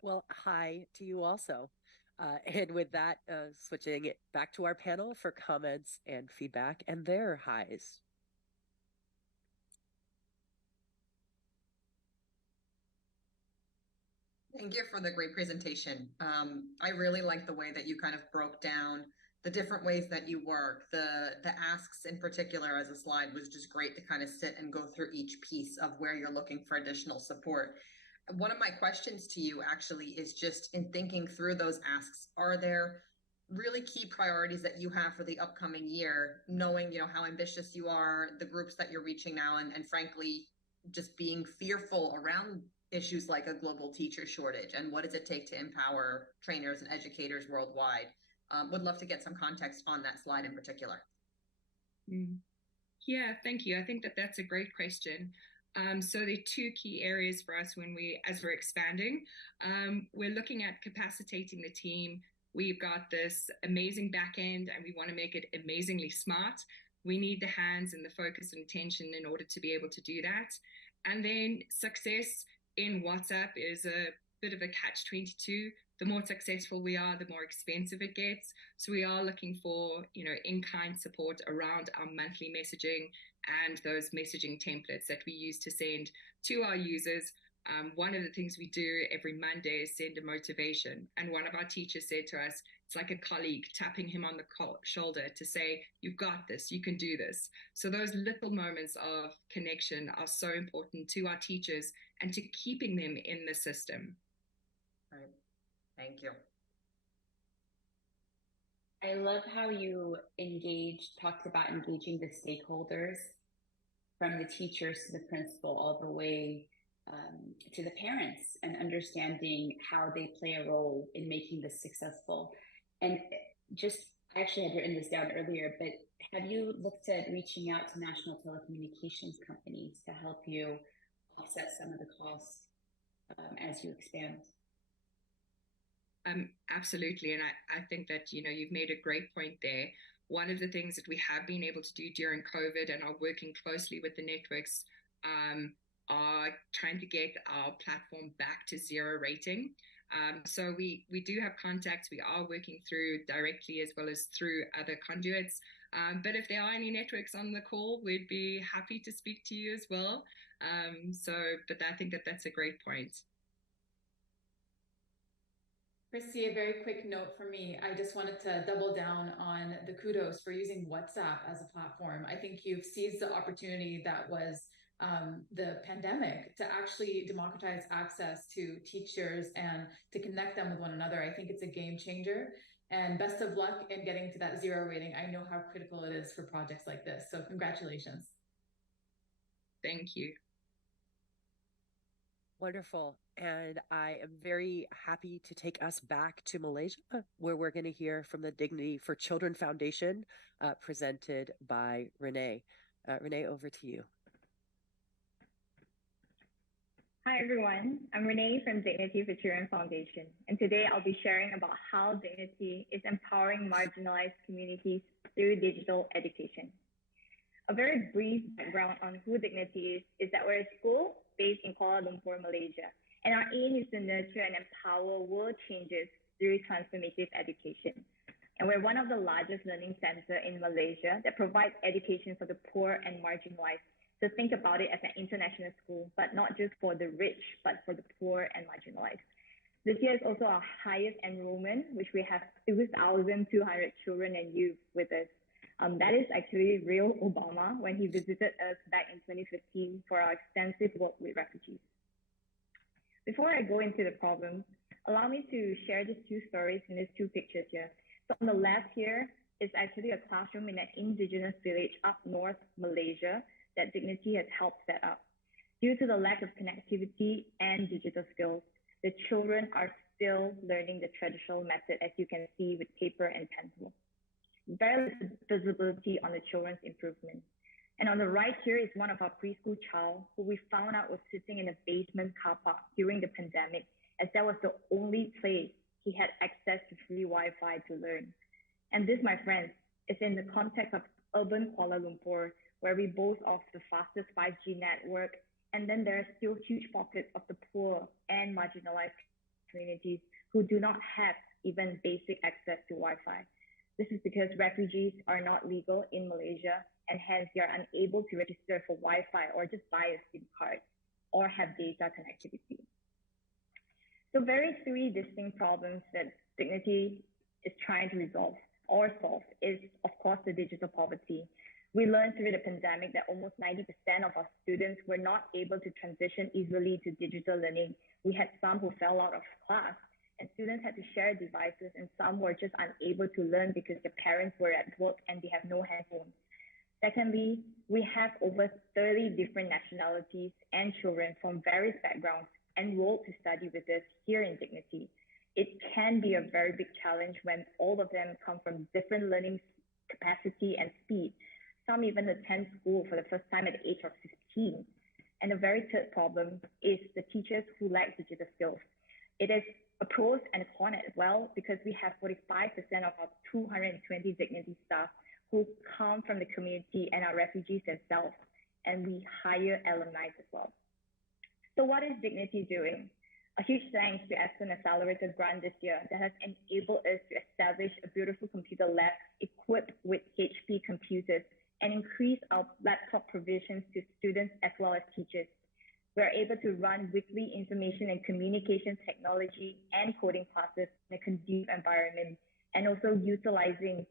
Well, hi to you also. And with that, switching it back to our panel for comments and feedback and their highs. Thank you for the great presentation. I really like the way that you kind of broke down the different ways that you work. The asks in particular as a slide was just great to kind of sit and go through each piece of where you're looking for additional support. One of my questions to you actually is just in thinking through those asks, are there really key priorities that you have for the upcoming year, knowing, how ambitious you are, the groups that you're reaching now, and frankly, just being fearful around issues like a global teacher shortage and what does it take to empower trainers and educators worldwide? Would love to get some context on that slide in particular. Yeah, thank you. I think that that's a great question. So there are two key areas for us as we're expanding. We're looking at capacitating the team. We've got this amazing back end and we want to make it amazingly smart. We need the hands and the focus and attention in order to be able to do that. And then success in WhatsApp is a bit of a catch-22. The more successful we are, the more expensive it gets. So we are looking for, in-kind support around our monthly messaging and those messaging templates that we use to send to our users. One of the things we do every Monday is send a motivation. And one of our teachers said to us, it's like a colleague tapping him on the shoulder to say, you've got this, you can do this. So those little moments of connection are so important to our teachers and to keeping them in the system. Right. Thank you. I love how you talked about engaging the stakeholders, from the teachers to the principal all the way to the parents, and understanding how they play a role in making this successful. And I actually had written this down earlier, but have you looked at reaching out to national telecommunications companies to help you offset some of the costs as you expand? Absolutely. And I think that, you've made a great point there. One of the things that we have been able to do during COVID and are working closely with the networks are trying to get our platform back to 0 rating. So we do have contacts. We are working through directly as well as through other conduits. But if there are any networks on the call, we'd be happy to speak to you as well. But I think that that's a great point. Christy, a very quick note for me. I just wanted to double down on the kudos for using WhatsApp as a platform. I think you've seized the opportunity that was the pandemic to actually democratize access to teachers and to connect them with one another. I think it's a game changer. And best of luck in getting to that 0 rating. I know how critical it is for projects like this. So congratulations. Thank you. Wonderful. And I am very happy to take us back to Malaysia, where we're going to hear from the Dignity for Children Foundation, presented by Renee. Renee, over to you. Hi everyone, I'm Renee from Dignity for Children Foundation, and today I'll be sharing about how Dignity is empowering marginalized communities through digital education. A very brief background on who Dignity is that we're a school based in Kuala Lumpur, Malaysia, and our aim is to nurture and empower world changes through transformative education. And we're one of the largest learning centers in Malaysia that provides education for the poor and marginalized. So think about it as an international school, but not just for the rich, but for the poor and marginalized. This year is also our highest enrollment, which we have 2,200 children and youth with us. That is actually real Obama when he visited us back in 2015 for our extensive work with refugees. Before I go into the problem, allow me to share just two stories in these two pictures here. So on the left here is actually a classroom in an indigenous village up north Malaysia that Dignity has helped set up. Due to the lack of connectivity and digital skills, the children are still learning the traditional method, as you can see, with paper and pencil. Very little visibility on the children's improvement. And on the right here is one of our preschool child who we found out was sitting in a basement car park during the pandemic, as that was the only place he had access to free Wi-Fi to learn. And this, my friends, is in the context of urban Kuala Lumpur, where we boast of the fastest 5G network, and then there are still huge pockets of the poor and marginalized communities who do not have even basic access to Wi-Fi. This is because refugees are not legal in Malaysia, and hence they are unable to register for Wi-Fi or just buy a SIM card or have data connectivity. So very three distinct problems that Dignity is trying to resolve or solve is, of course, the digital poverty. We learned through the pandemic that almost 90% of our students were not able to transition easily to digital learning. We had some who fell out of class, and students had to share devices, and some were just unable to learn because their parents were at work and they have no handphones. Secondly, we have over 30 different nationalities and children from various backgrounds enrolled to study with us here in Dignity. It can be a very big challenge when all of them come from different learning capacity and speed. Some even attend school for the first time at the age of 15. And the very third problem is the teachers who lack digital skills. It is a pros and a con as well, because we have 45% of our 220 Dignity staff who come from the community and are refugees themselves, and we hire alumni as well. So what is Dignity doing? A huge thanks to Aspen Accelerator grant this year that has enabled us to establish a beautiful computer lab equipped with HP computers and increase our laptop provisions to students as well as teachers. We are able to run weekly information and communication technology and coding classes in a conducive environment, and also utilizing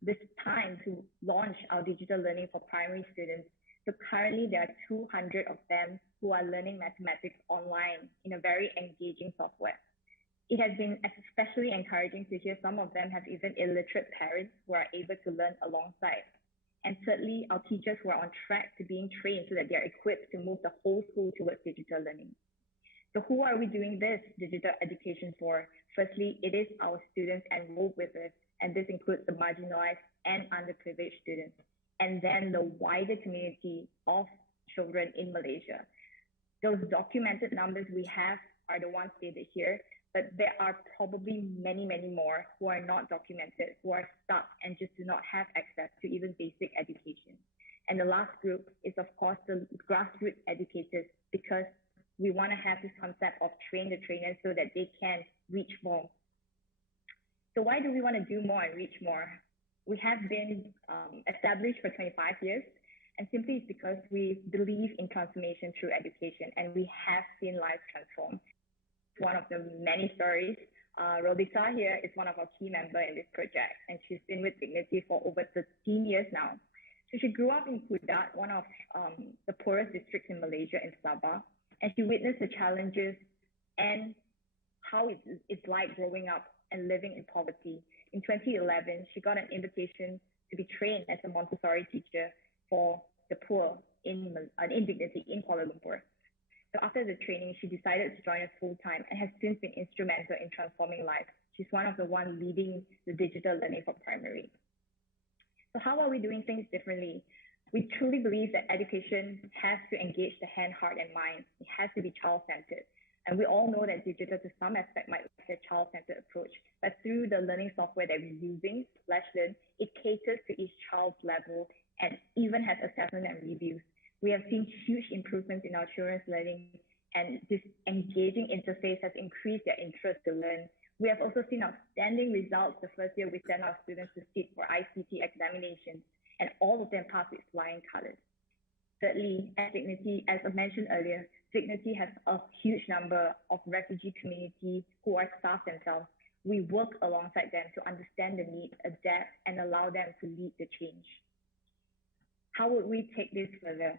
this time to launch our digital learning for primary students. So currently there are 200 of them who are learning mathematics online in a very engaging software. It has been especially encouraging to hear some of them have even illiterate parents who are able to learn alongside. And thirdly, our teachers who are on track to being trained so that they are equipped to move the whole school towards digital learning. So who are we doing this digital education for? Firstly, it is our students enrolled with us, and this includes the marginalized and underprivileged students, and then the wider community of children in Malaysia. Those documented numbers we have are the ones stated here, but there are probably many, many more who are not documented, who are stuck and just do not have access to even basic education. And the last group is, of course, the grassroots educators, because we want to have this concept of train the trainers so that they can reach more. So why do we want to do more and reach more? We have been established for 25 years, and simply it's because we believe in transformation through education, and we have seen lives transform. One of the many stories, Robita here is one of our key members in this project, and she's been with Dignity for over 13 years now. So she grew up in Kudat, one of the poorest districts in Malaysia in Sabah, and she witnessed the challenges and how it's like growing up and living in poverty. In 2011, she got an invitation to be trained as a Montessori teacher for the poor in Dignity in Kuala Lumpur. So after the training, she decided to join us full-time and has since been instrumental in transforming lives. She's one of the ones leading the digital learning for primary. So how are we doing things differently? We truly believe that education has to engage the hand, heart, and mind. It has to be child-centered. And we all know that digital to some aspect might be a child-centered approach, but through the learning software that we're using, /Learn, it caters to each child's level and even has assessment and reviews. We have seen huge improvements in our children's learning, and this engaging interface has increased their interest to learn. We have also seen outstanding results the first year we sent our students to sit for ICT examinations, and all of them passed with flying colors. Thirdly, at Dignity, as I mentioned earlier, Dignity has a huge number of refugee community who are staff themselves. We work alongside them to understand the needs, adapt, and allow them to lead the change. How would we take this further?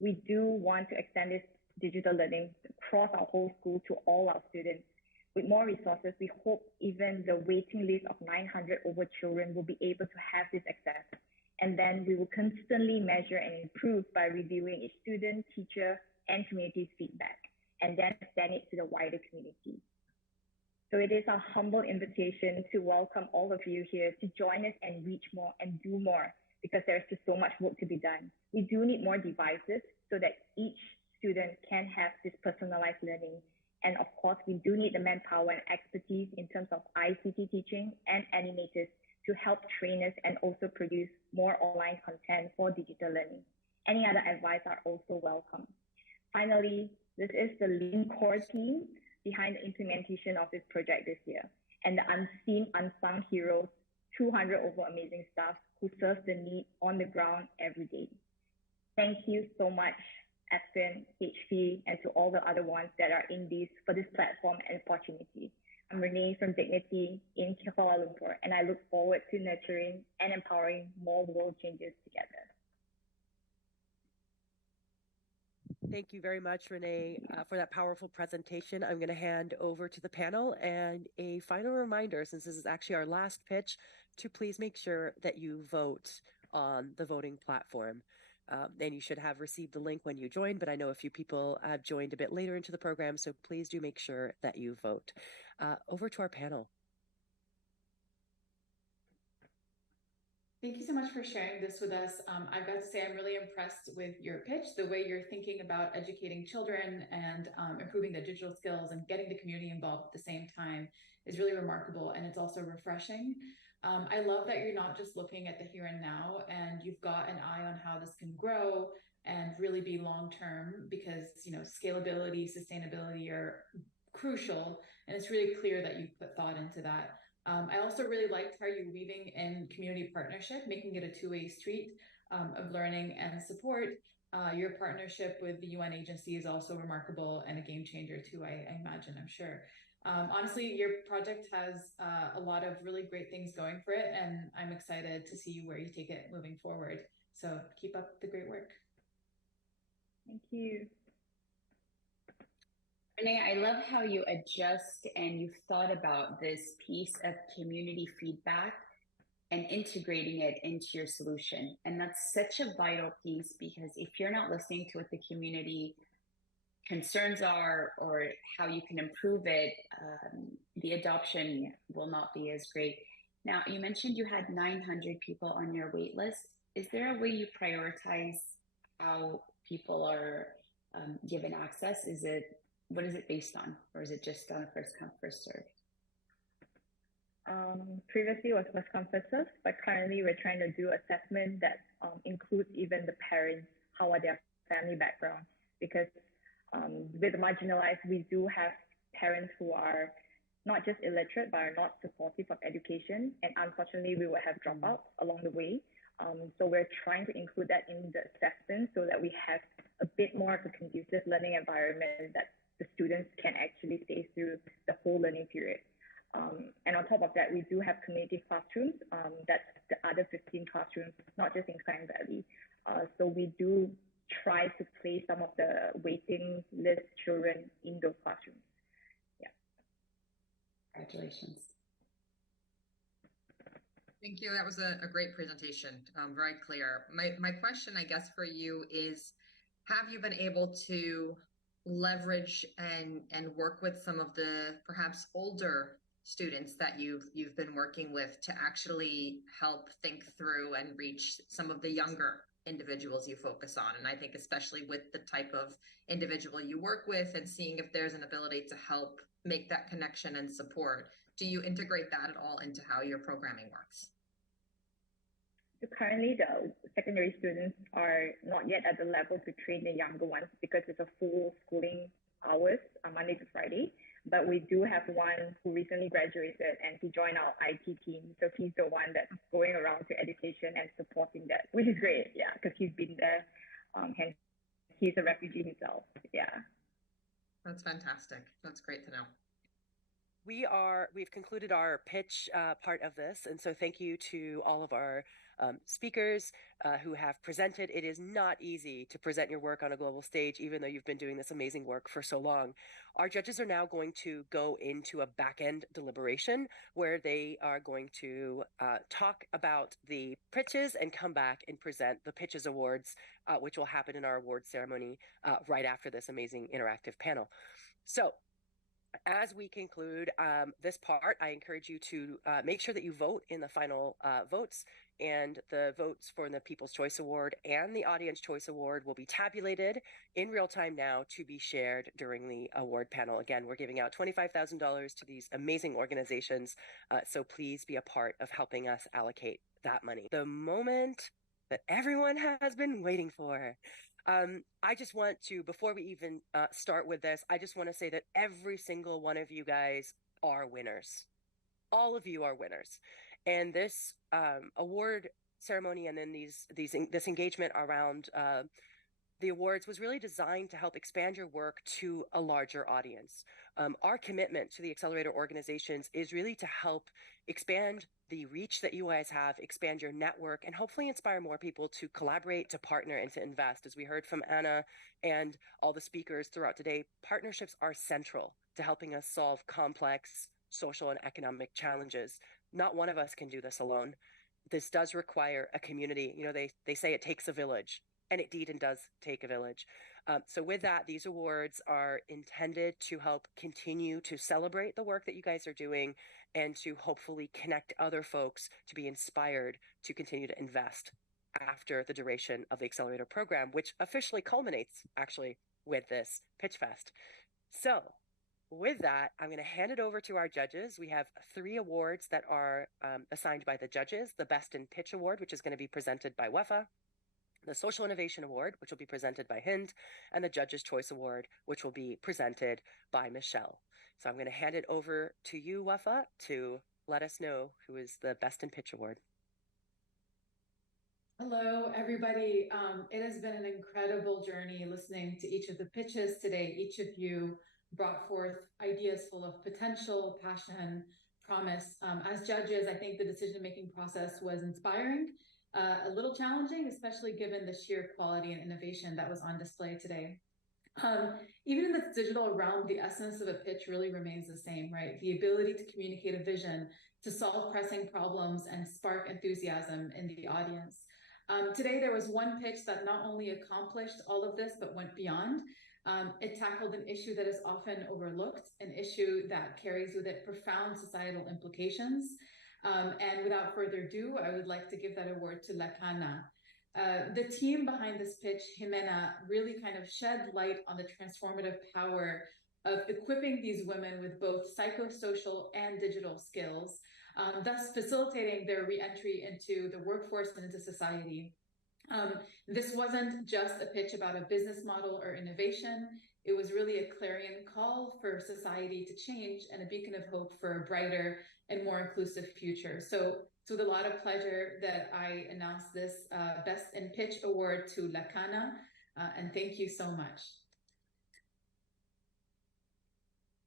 We do want to extend this digital learning across our whole school to all our students. With more resources, we hope even the waiting list of 900 over children will be able to have this access. And then we will constantly measure and improve by reviewing each student, teacher, and community's feedback, and then extend it to the wider community. So it is our humble invitation to welcome all of you here to join us and reach more and do more, because there's just so much work to be done. We do need more devices so that each student can have this personalized learning. And of course, we do need the manpower and expertise in terms of ICT teaching and animators to help trainers and also produce more online content for digital learning. Any other advice are also welcome. Finally, this is the lean core team behind the implementation of this project this year, and the unseen, unsung heroes, 200 over amazing staff who serve the need on the ground every day. Thank you so much, Aspen, HP, and to all the other ones that are in this for this platform and opportunity. I'm Renee from Dignity in Kuala Lumpur, and I look forward to nurturing and empowering more world changes together. Thank you very much, Renee, for that powerful presentation. I'm going to hand over to the panel, and a final reminder, since this is actually our last pitch, to please make sure that you vote on the voting platform. And you should have received the link when you joined, but I know a few people have joined a bit later into the program, so please do make sure that you vote. Over to our panel. Thank you so much for sharing this with us. I've got to say I'm really impressed with your pitch. The way you're thinking about educating children and improving their digital skills and getting the community involved at the same time is really remarkable, and it's also refreshing. I love that you're not just looking at the here and now, and you've got an eye on how this can grow and really be long-term, because scalability, sustainability are crucial, and it's really clear that you've put thought into that. I also really liked how you're weaving in community partnership, making it a two-way street of learning and support. Your partnership with the UN agency is also remarkable and a game changer too, I imagine, I'm sure. Honestly, your project has a lot of really great things going for it, and I'm excited to see where you take it moving forward. So keep up the great work. Thank you. Renee, I love how you adjust and you've thought about this piece of community feedback and integrating it into your solution. And that's such a vital piece, because if you're not listening to what the community concerns are or how you can improve it, the adoption will not be as great. Now, you mentioned you had 900 people on your wait list. Is there a way you prioritize how people are given access? What is it based on? Or is it just on a first come, first serve? Previously it was first come, first serve, but currently we're trying to do assessment that includes even the parents, how are their family background, because with the marginalized, we do have parents who are not just illiterate, but are not supportive of education. And unfortunately, we will have dropouts along the way. So we're trying to include that in the assessment so that we have a bit more of a conducive learning environment that the students can actually stay through the whole learning period. And on top of that, we do have community classrooms. That's the other 15 classrooms, not just in Klang Valley. So we do try to place some of the waiting list children in those classrooms. Yeah. Congratulations. Thank you. That was a great presentation. Very clear. My question, I guess, for you is, have you been able to leverage and work with some of the perhaps older students that you've been working with to actually help think through and reach some of the younger individuals you focus on? And I think especially with the type of individual you work with and seeing if there's an ability to help make that connection and support, do you integrate that at all into how your programming works? So currently, the secondary students are not yet at the level to train the younger ones because it's a full schooling hours, Monday to Friday. But we do have one who recently graduated and he joined our IT team. So he's the one that's going around to education and supporting that, which is great, yeah, because he's been there. And he's a refugee himself, yeah. That's fantastic. That's great to know. We've concluded our pitch part of this, and so thank you to all of our speakers who have presented. It is not easy to present your work on a global stage, even though you've been doing this amazing work for so long. Our judges are now going to go into a back-end deliberation where they are going to talk about the pitches and come back and present the Pitches Awards, which will happen in our awards ceremony right after this amazing interactive panel. So, as we conclude this part, I encourage you to make sure that you vote in the final votes, and the votes for the People's Choice Award and the Audience Choice Award will be tabulated in real time now to be shared during the award panel. Again, we're giving out $25,000 to these amazing organizations, so please be a part of helping us allocate that money. The moment that everyone has been waiting for. I just want to, before we even start with this, I just want to say that every single one of you guys are winners. All of you are winners. And this award ceremony and then this engagement around the awards was really designed to help expand your work to a larger audience. Our commitment to the Accelerator organizations is really to help expand the reach that you guys have, expand your network, and hopefully inspire more people to collaborate, to partner, and to invest. As we heard from Anna and all the speakers throughout today, partnerships are central to helping us solve complex social and economic challenges. Not one of us can do this alone. This does require a community. You know, they say it takes a village, and it indeed does take a village. So with that, these awards are intended to help continue to celebrate the work that you guys are doing and to hopefully connect other folks to be inspired to continue to invest after the duration of the Accelerator program, which officially culminates actually with this PitchFest. So with that, I'm going to hand it over to our judges. We have 3 awards that are assigned by the judges: the Best in Pitch Award, which is going to be presented by Wafa, the Social Innovation Award, which will be presented by Hind, and the Judges' Choice Award, which will be presented by Michelle. So I'm going to hand it over to you, Wafa, to let us know who is the Best in Pitch Award. Hello, everybody. It has been an incredible journey listening to each of the pitches today. Each of you brought forth ideas full of potential, passion, promise. As judges, I think the decision-making process was inspiring, a little challenging, especially given the sheer quality and innovation that was on display today. Even in the digital realm, the essence of a pitch really remains the same, right? The ability to communicate a vision, to solve pressing problems and spark enthusiasm in the audience. Today, there was one pitch that not only accomplished all of this, but went beyond. It tackled an issue that is often overlooked, an issue that carries with it profound societal implications. And without further ado, I would like to give that award to Cana. The team behind this pitch, Jimena, really kind of shed light on the transformative power of equipping these women with both psychosocial and digital skills, thus facilitating their re-entry into the workforce and into society. This wasn't just a pitch about a business model or innovation. It was really a clarion call for society to change and a beacon of hope for a brighter and more inclusive future. So it's with a lot of pleasure that I announce this Best in Pitch Award to Cana, and thank you so much.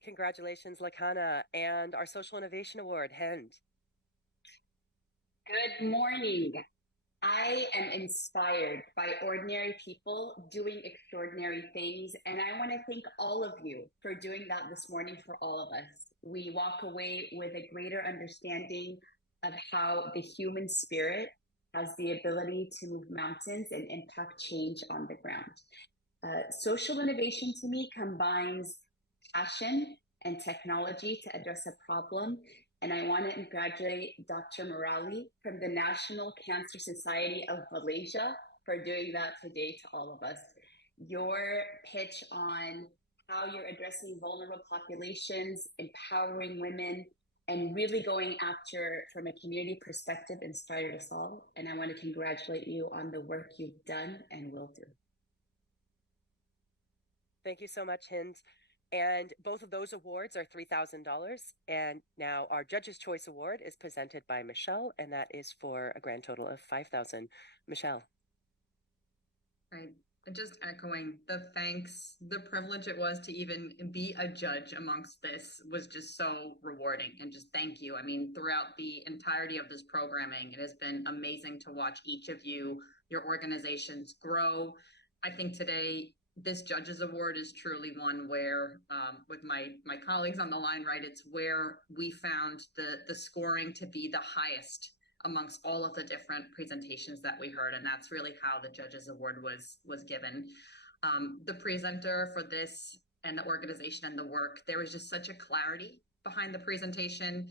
Congratulations, Cana, and our Social Innovation Award, Hind. Good morning. I am inspired by ordinary people doing extraordinary things, and I want to thank all of you for doing that this morning for all of us. We walk away with a greater understanding of how the human spirit has the ability to move mountains and impact change on the ground. Social innovation to me combines passion and technology to address a problem. And I want to congratulate Dr. Murali from the National Cancer Society of Malaysia for doing that today to all of us. Your pitch on how you're addressing vulnerable populations, empowering women, and really going after from a community perspective inspired us all. And I want to congratulate you on the work you've done and will do. Thank you so much, Hind. And both of those awards are $3,000. And now our Judge's Choice Award is presented by Michelle, and that is for a grand total of $5,000. Michelle. Right. Just echoing the thanks, the privilege it was to even be a judge amongst this was just so rewarding. And just thank you. I mean, throughout the entirety of this programming, it has been amazing to watch each of you, your organizations grow. I think today, this Judges Award is truly one where, with my colleagues on the line, right, it's where we found the scoring to be the highest amongst all of the different presentations that we heard. And that's really how the Judges Award was given. The presenter for this and the organization and the work, there was just such a clarity behind the presentation,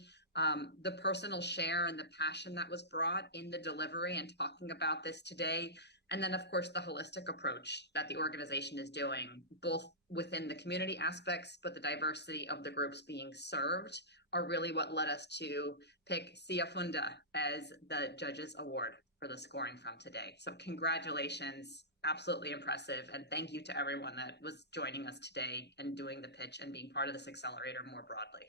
the personal share and the passion that was brought in the delivery and talking about this today. And then, of course, the holistic approach that the organization is doing, both within the community aspects, but the diversity of the groups being served are really what led us to pick Siyafunda as the Judges Award for the scoring from today. So congratulations, absolutely impressive. And thank you to everyone that was joining us today and doing the pitch and being part of this accelerator more broadly.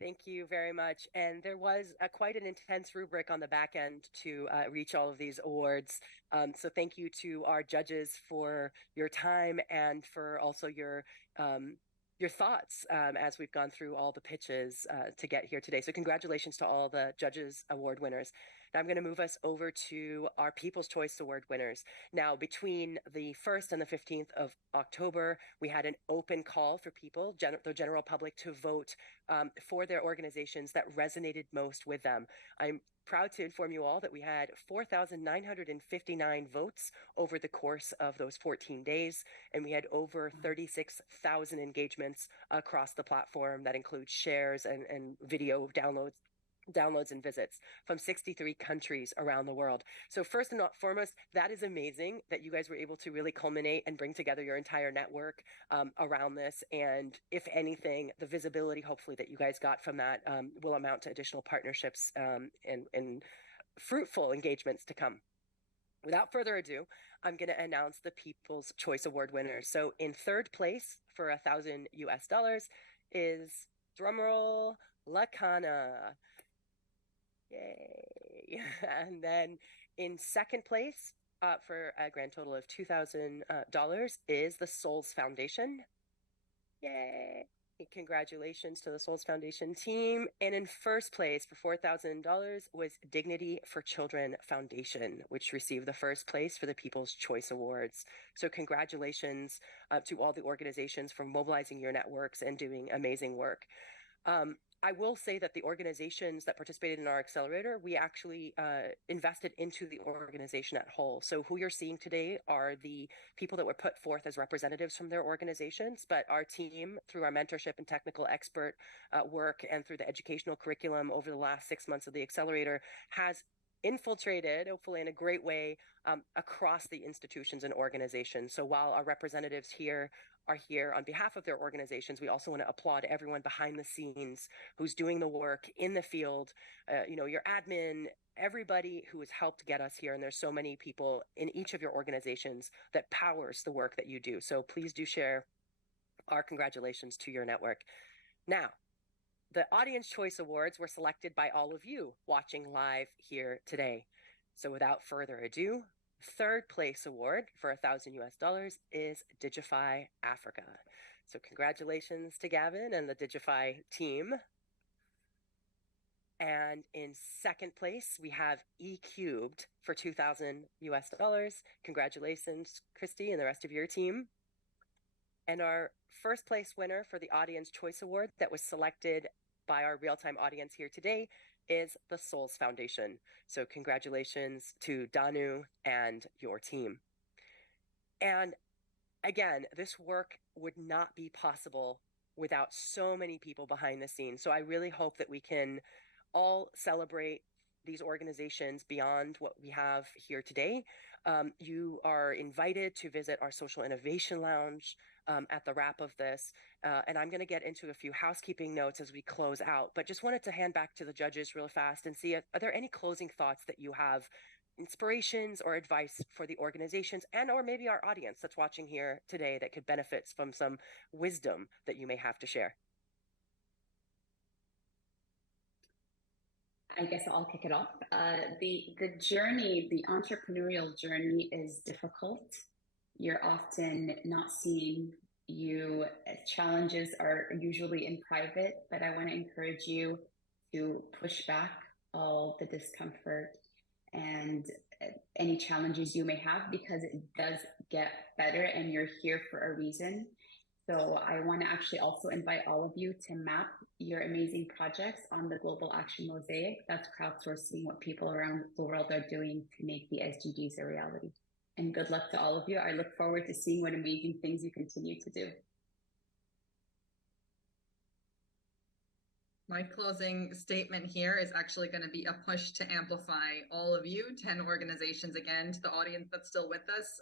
Thank you very much. And there was quite an intense rubric on the back end to reach all of these awards. So thank you to our judges for your time and for also your thoughts as we've gone through all the pitches to get here today. So congratulations to all the Judges Award winners. Now I'm going to move us over to our People's Choice Award winners. Now, between the 1st and the 15th of October, we had an open call for people, the general public, to vote for their organizations that resonated most with them. I'm proud to inform you all that we had 4,959 votes over the course of those 14 days, and we had over 36,000 engagements across the platform. That includes shares and video downloads and visits from 63 countries around the world. So first and foremost, that is amazing that you guys were able to really culminate and bring together your entire network around this. And if anything, the visibility, hopefully, that you guys got from that will amount to additional partnerships and fruitful engagements to come. Without further ado, I'm going to announce the People's Choice Award winners. So in third place for $1,000 is, drumroll, Cana. Yay. And then in second place for a grand total of $2,000 is the Souls Foundation. Yay. Congratulations to the Souls Foundation team. And in first place for $4,000 was Dignity for Children Foundation, which received the first place for the People's Choice Awards. So congratulations to all the organizations for mobilizing your networks and doing amazing work. I will say that the organizations that participated in our accelerator, we actually invested into the organization at whole. So who you're seeing today are the people that were put forth as representatives from their organizations, but our team, through our mentorship and technical expert work and through the educational curriculum over the last 6 months of the accelerator, has infiltrated, hopefully in a great way, across the institutions and organizations. So while our representatives here are here on behalf of their organizations, we also want to applaud everyone behind the scenes who's doing the work in the field, your admin, everybody who has helped get us here. And there's so many people in each of your organizations that powers the work that you do. So please do share our congratulations to your network. Now, the Audience Choice Awards were selected by all of you watching live here today. So without further ado, third place award for $1,000 is Digify Africa. So congratulations to Gavin and the Digify team. And in second place, we have eCubed for $2,000. Congratulations, Christy and the rest of your team. And our first place winner for the Audience Choice Award that was selected by our real-time audience here today is the Souls Foundation. So congratulations to Danu and your team. And again, this work would not be possible without so many people behind the scenes. So I really hope that we can all celebrate these organizations beyond what we have here today. You are invited to visit our Social Innovation Lounge at the wrap of this. And I'm going to get into a few housekeeping notes as we close out, but just wanted to hand back to the judges real fast and see, are there any closing thoughts that you have, inspirations or advice for the organizations and or maybe our audience that's watching here today that could benefit from some wisdom that you may have to share? I guess I'll kick it off. The journey, the entrepreneurial journey is difficult. You're often not seen. Challenges are usually in private, but I want to encourage you to push back all the discomfort and any challenges you may have, because it does get better and you're here for a reason. So I want to actually also invite all of you to map your amazing projects on the Global Action Mosaic. That's crowdsourcing what people around the world are doing to make the SDGs a reality. And good luck to all of you. I look forward to seeing what amazing things you continue to do. My closing statement here is actually going to be a push to amplify all of you, 10 organizations, again, to the audience that's still with us.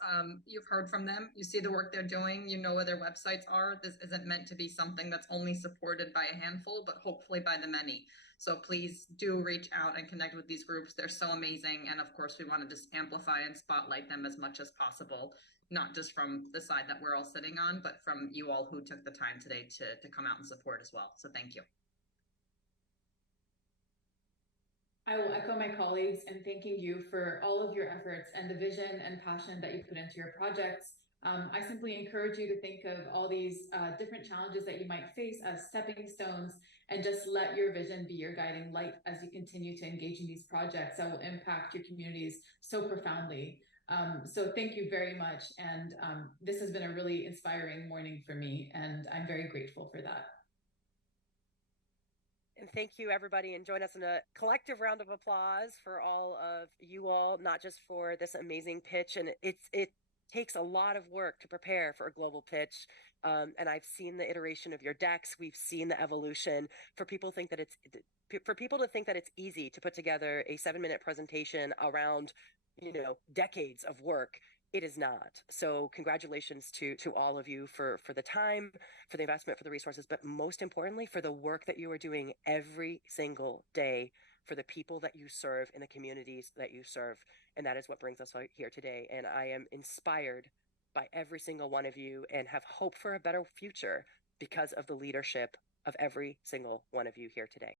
You've heard from them. You see the work they're doing. You know where their websites are. This isn't meant to be something that's only supported by a handful, but hopefully by the many. So please do reach out and connect with these groups. They're so amazing. And of course, we want to just amplify and spotlight them as much as possible, not just from the side that we're all sitting on, but from you all who took the time today to come out and support as well. So thank you. I will echo my colleagues in thanking you for all of your efforts and the vision and passion that you put into your projects. I simply encourage you to think of all these different challenges that you might face as stepping stones, and just let your vision be your guiding light as you continue to engage in these projects that will impact your communities so profoundly. So thank you very much. And this has been a really inspiring morning for me, and I'm very grateful for that. And thank you, everybody, and join us in a collective round of applause for all of you all, not just for this amazing pitch. And it takes a lot of work to prepare for a global pitch. And I've seen the iteration of your decks. We've seen the evolution. For people to think that it's easy to put together a 7-minute presentation around, decades of work. It is not. So congratulations to all of you for the time, for the investment, for the resources, but most importantly, for the work that you are doing every single day for the people that you serve in the communities that you serve. And that is what brings us here today. And I am inspired by every single one of you and have hope for a better future because of the leadership of every single one of you here today.